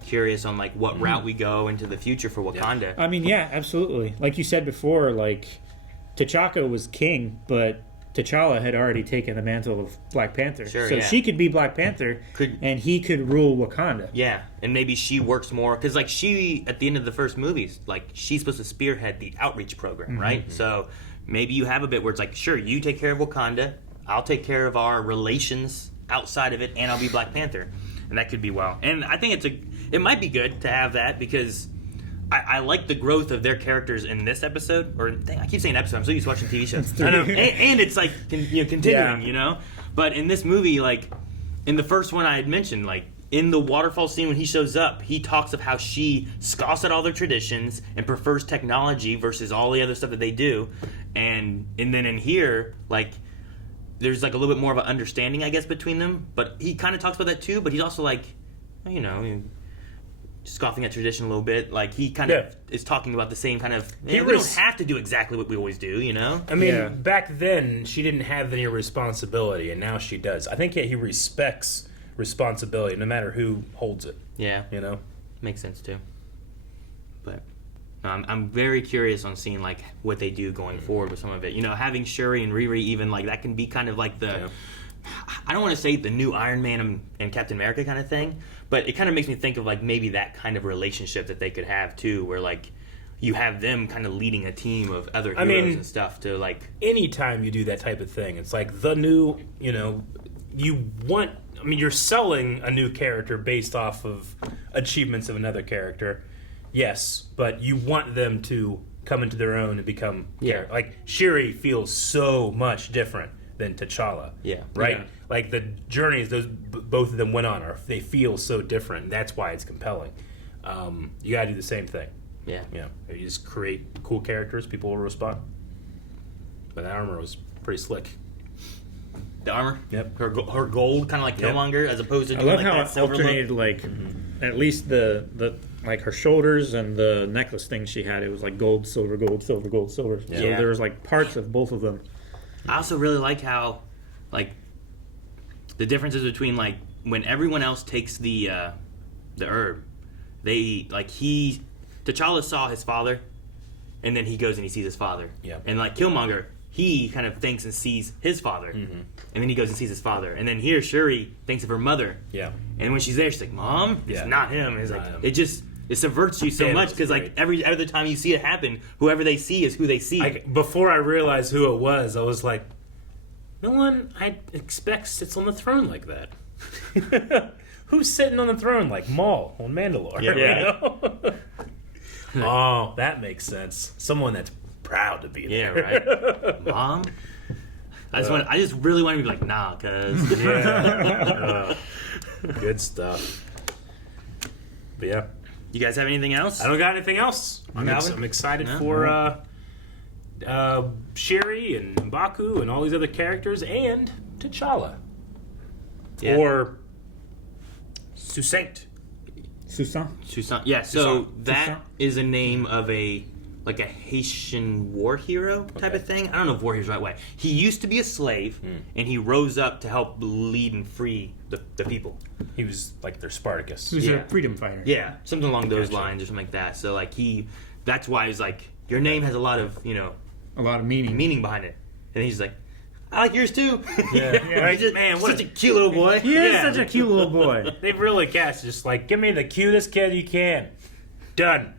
curious on like what route we go into the future for Wakanda. I mean, yeah, absolutely. Like you said before, like T'Chaka was king, but T'Challa had already taken the mantle of Black Panther. Sure, so yeah. she could be Black Panther, and he could rule Wakanda. Yeah, and maybe she works more because like she at the end of the first movies, like she's supposed to spearhead the outreach program, right? So maybe you have a bit where it's like, sure, you take care of Wakanda, I'll take care of our relations outside of it, and I'll be Black Panther, and that could be well. And I think it might be good to have that because I like the growth of their characters in this episode. Or I keep saying episode. I'm so used to watching TV shows. I know, and it's like continuing, you know. But in this movie, like in the first one I had mentioned, like in the waterfall scene when he shows up, he talks of how she scoffs at all their traditions and prefers technology versus all the other stuff that they do. And then in here, like there's like a little bit more of an understanding, I guess, between them. But he kind of talks about that too. But he's also like, you know, scoffing at tradition a little bit. Like he kind of is talking about the same kind of. We don't have to do exactly what we always do, you know. I mean, back then she didn't have any responsibility, and now she does. I think he respects responsibility, no matter who holds it. Yeah, you know, makes sense too. But I'm very curious on seeing like what they do going forward with some of it. You know, having Shuri and Riri, even like that can be kind of like the. I don't want to say the new Iron Man and Captain America kind of thing, but it kind of makes me think of like maybe that kind of relationship that they could have too, where like you have them kind of leading a team of other heroes and stuff to like. Anytime you do that type of thing, it's like the new, you know, you're selling a new character based off of achievements of another character, yes, but you want them to come into their own and become like Shuri feels so much different than T'Challa. Yeah. Right? Yeah. Like the journeys both of them went on they feel so different. And that's why it's compelling. You gotta do the same thing. Yeah. You know, if you just create cool characters, people will respond. But that armor was pretty slick. The armor? Yep. Her gold, kind of like Killmonger, as opposed to I doing love like how that it silver alternated, look. like, at least the like her shoulders and the necklace thing she had. It was like gold, silver, gold, silver, gold, silver. Yeah. So there was like parts of both of them. I also really like how, like, the differences between like when everyone else takes the herb, T'Challa saw his father, and then he goes and he sees his father. Yeah. And like Killmonger, he kind of thinks and sees his father, and then he goes and sees his father, and then here Shuri thinks of her mother. Yeah. And when she's there, she's like, "Mom, Yeah. it's not him." It's Not like him. it subverts you so Yeah, much it's because like every other time you see it happen, whoever they see is who they see. Before I realized who it was, I was like, no one I expect sits on the throne like that. Who's sitting on the throne like Maul on Mandalore? Yeah. You know? Oh, that makes sense. Someone that's proud to be Yeah, there. right. Mom. I just really want to be like, nah, cuz. Good stuff. But yeah. You guys have anything else? I don't got anything else. I'm excited for Shuri and M'Baku and all these other characters and T'Challa. Yeah. Or Succinct. Susan. Yeah, so Susan. that is a name of a Haitian war hero type of thing. I don't know if war hero is the right way. He used to be a slave, and he rose up to help lead and free the people. He was like their Spartacus. He was a freedom fighter. Yeah, something along those lines or something like that. So like that's why he's like, your name has a lot of, a lot of meaning behind it. And he's like, I like yours too. Yeah. Right? He's Man, what such a cute little boy. He is such a cute little boy. They've really cast just like, give me the cutest kid you can. Done.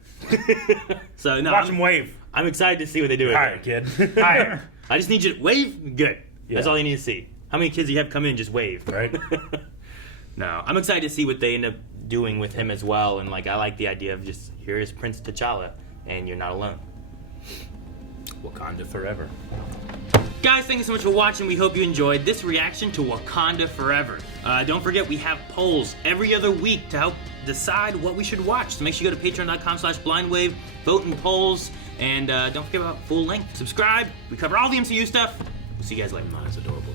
So no, Watch him wave. I'm excited to see what they do with Hire, it. kid. Hire. I just need you to wave. Good. That's Yeah. all you need to see. How many kids do you have come in and just wave? Right. No, I'm excited to see what they end up doing with him as well. And like, I like the idea of just, here is Prince T'Challa, and you're not alone. Wakanda Forever. Guys, thank you so much for watching. We hope you enjoyed this reaction to Wakanda Forever. Don't forget, we have polls every other week to help decide what we should watch. So make sure you go to patreon.com/blindwave, vote in polls, and don't forget about full length. Subscribe. We cover all the MCU stuff. We'll see you guys later. Mine's adorable.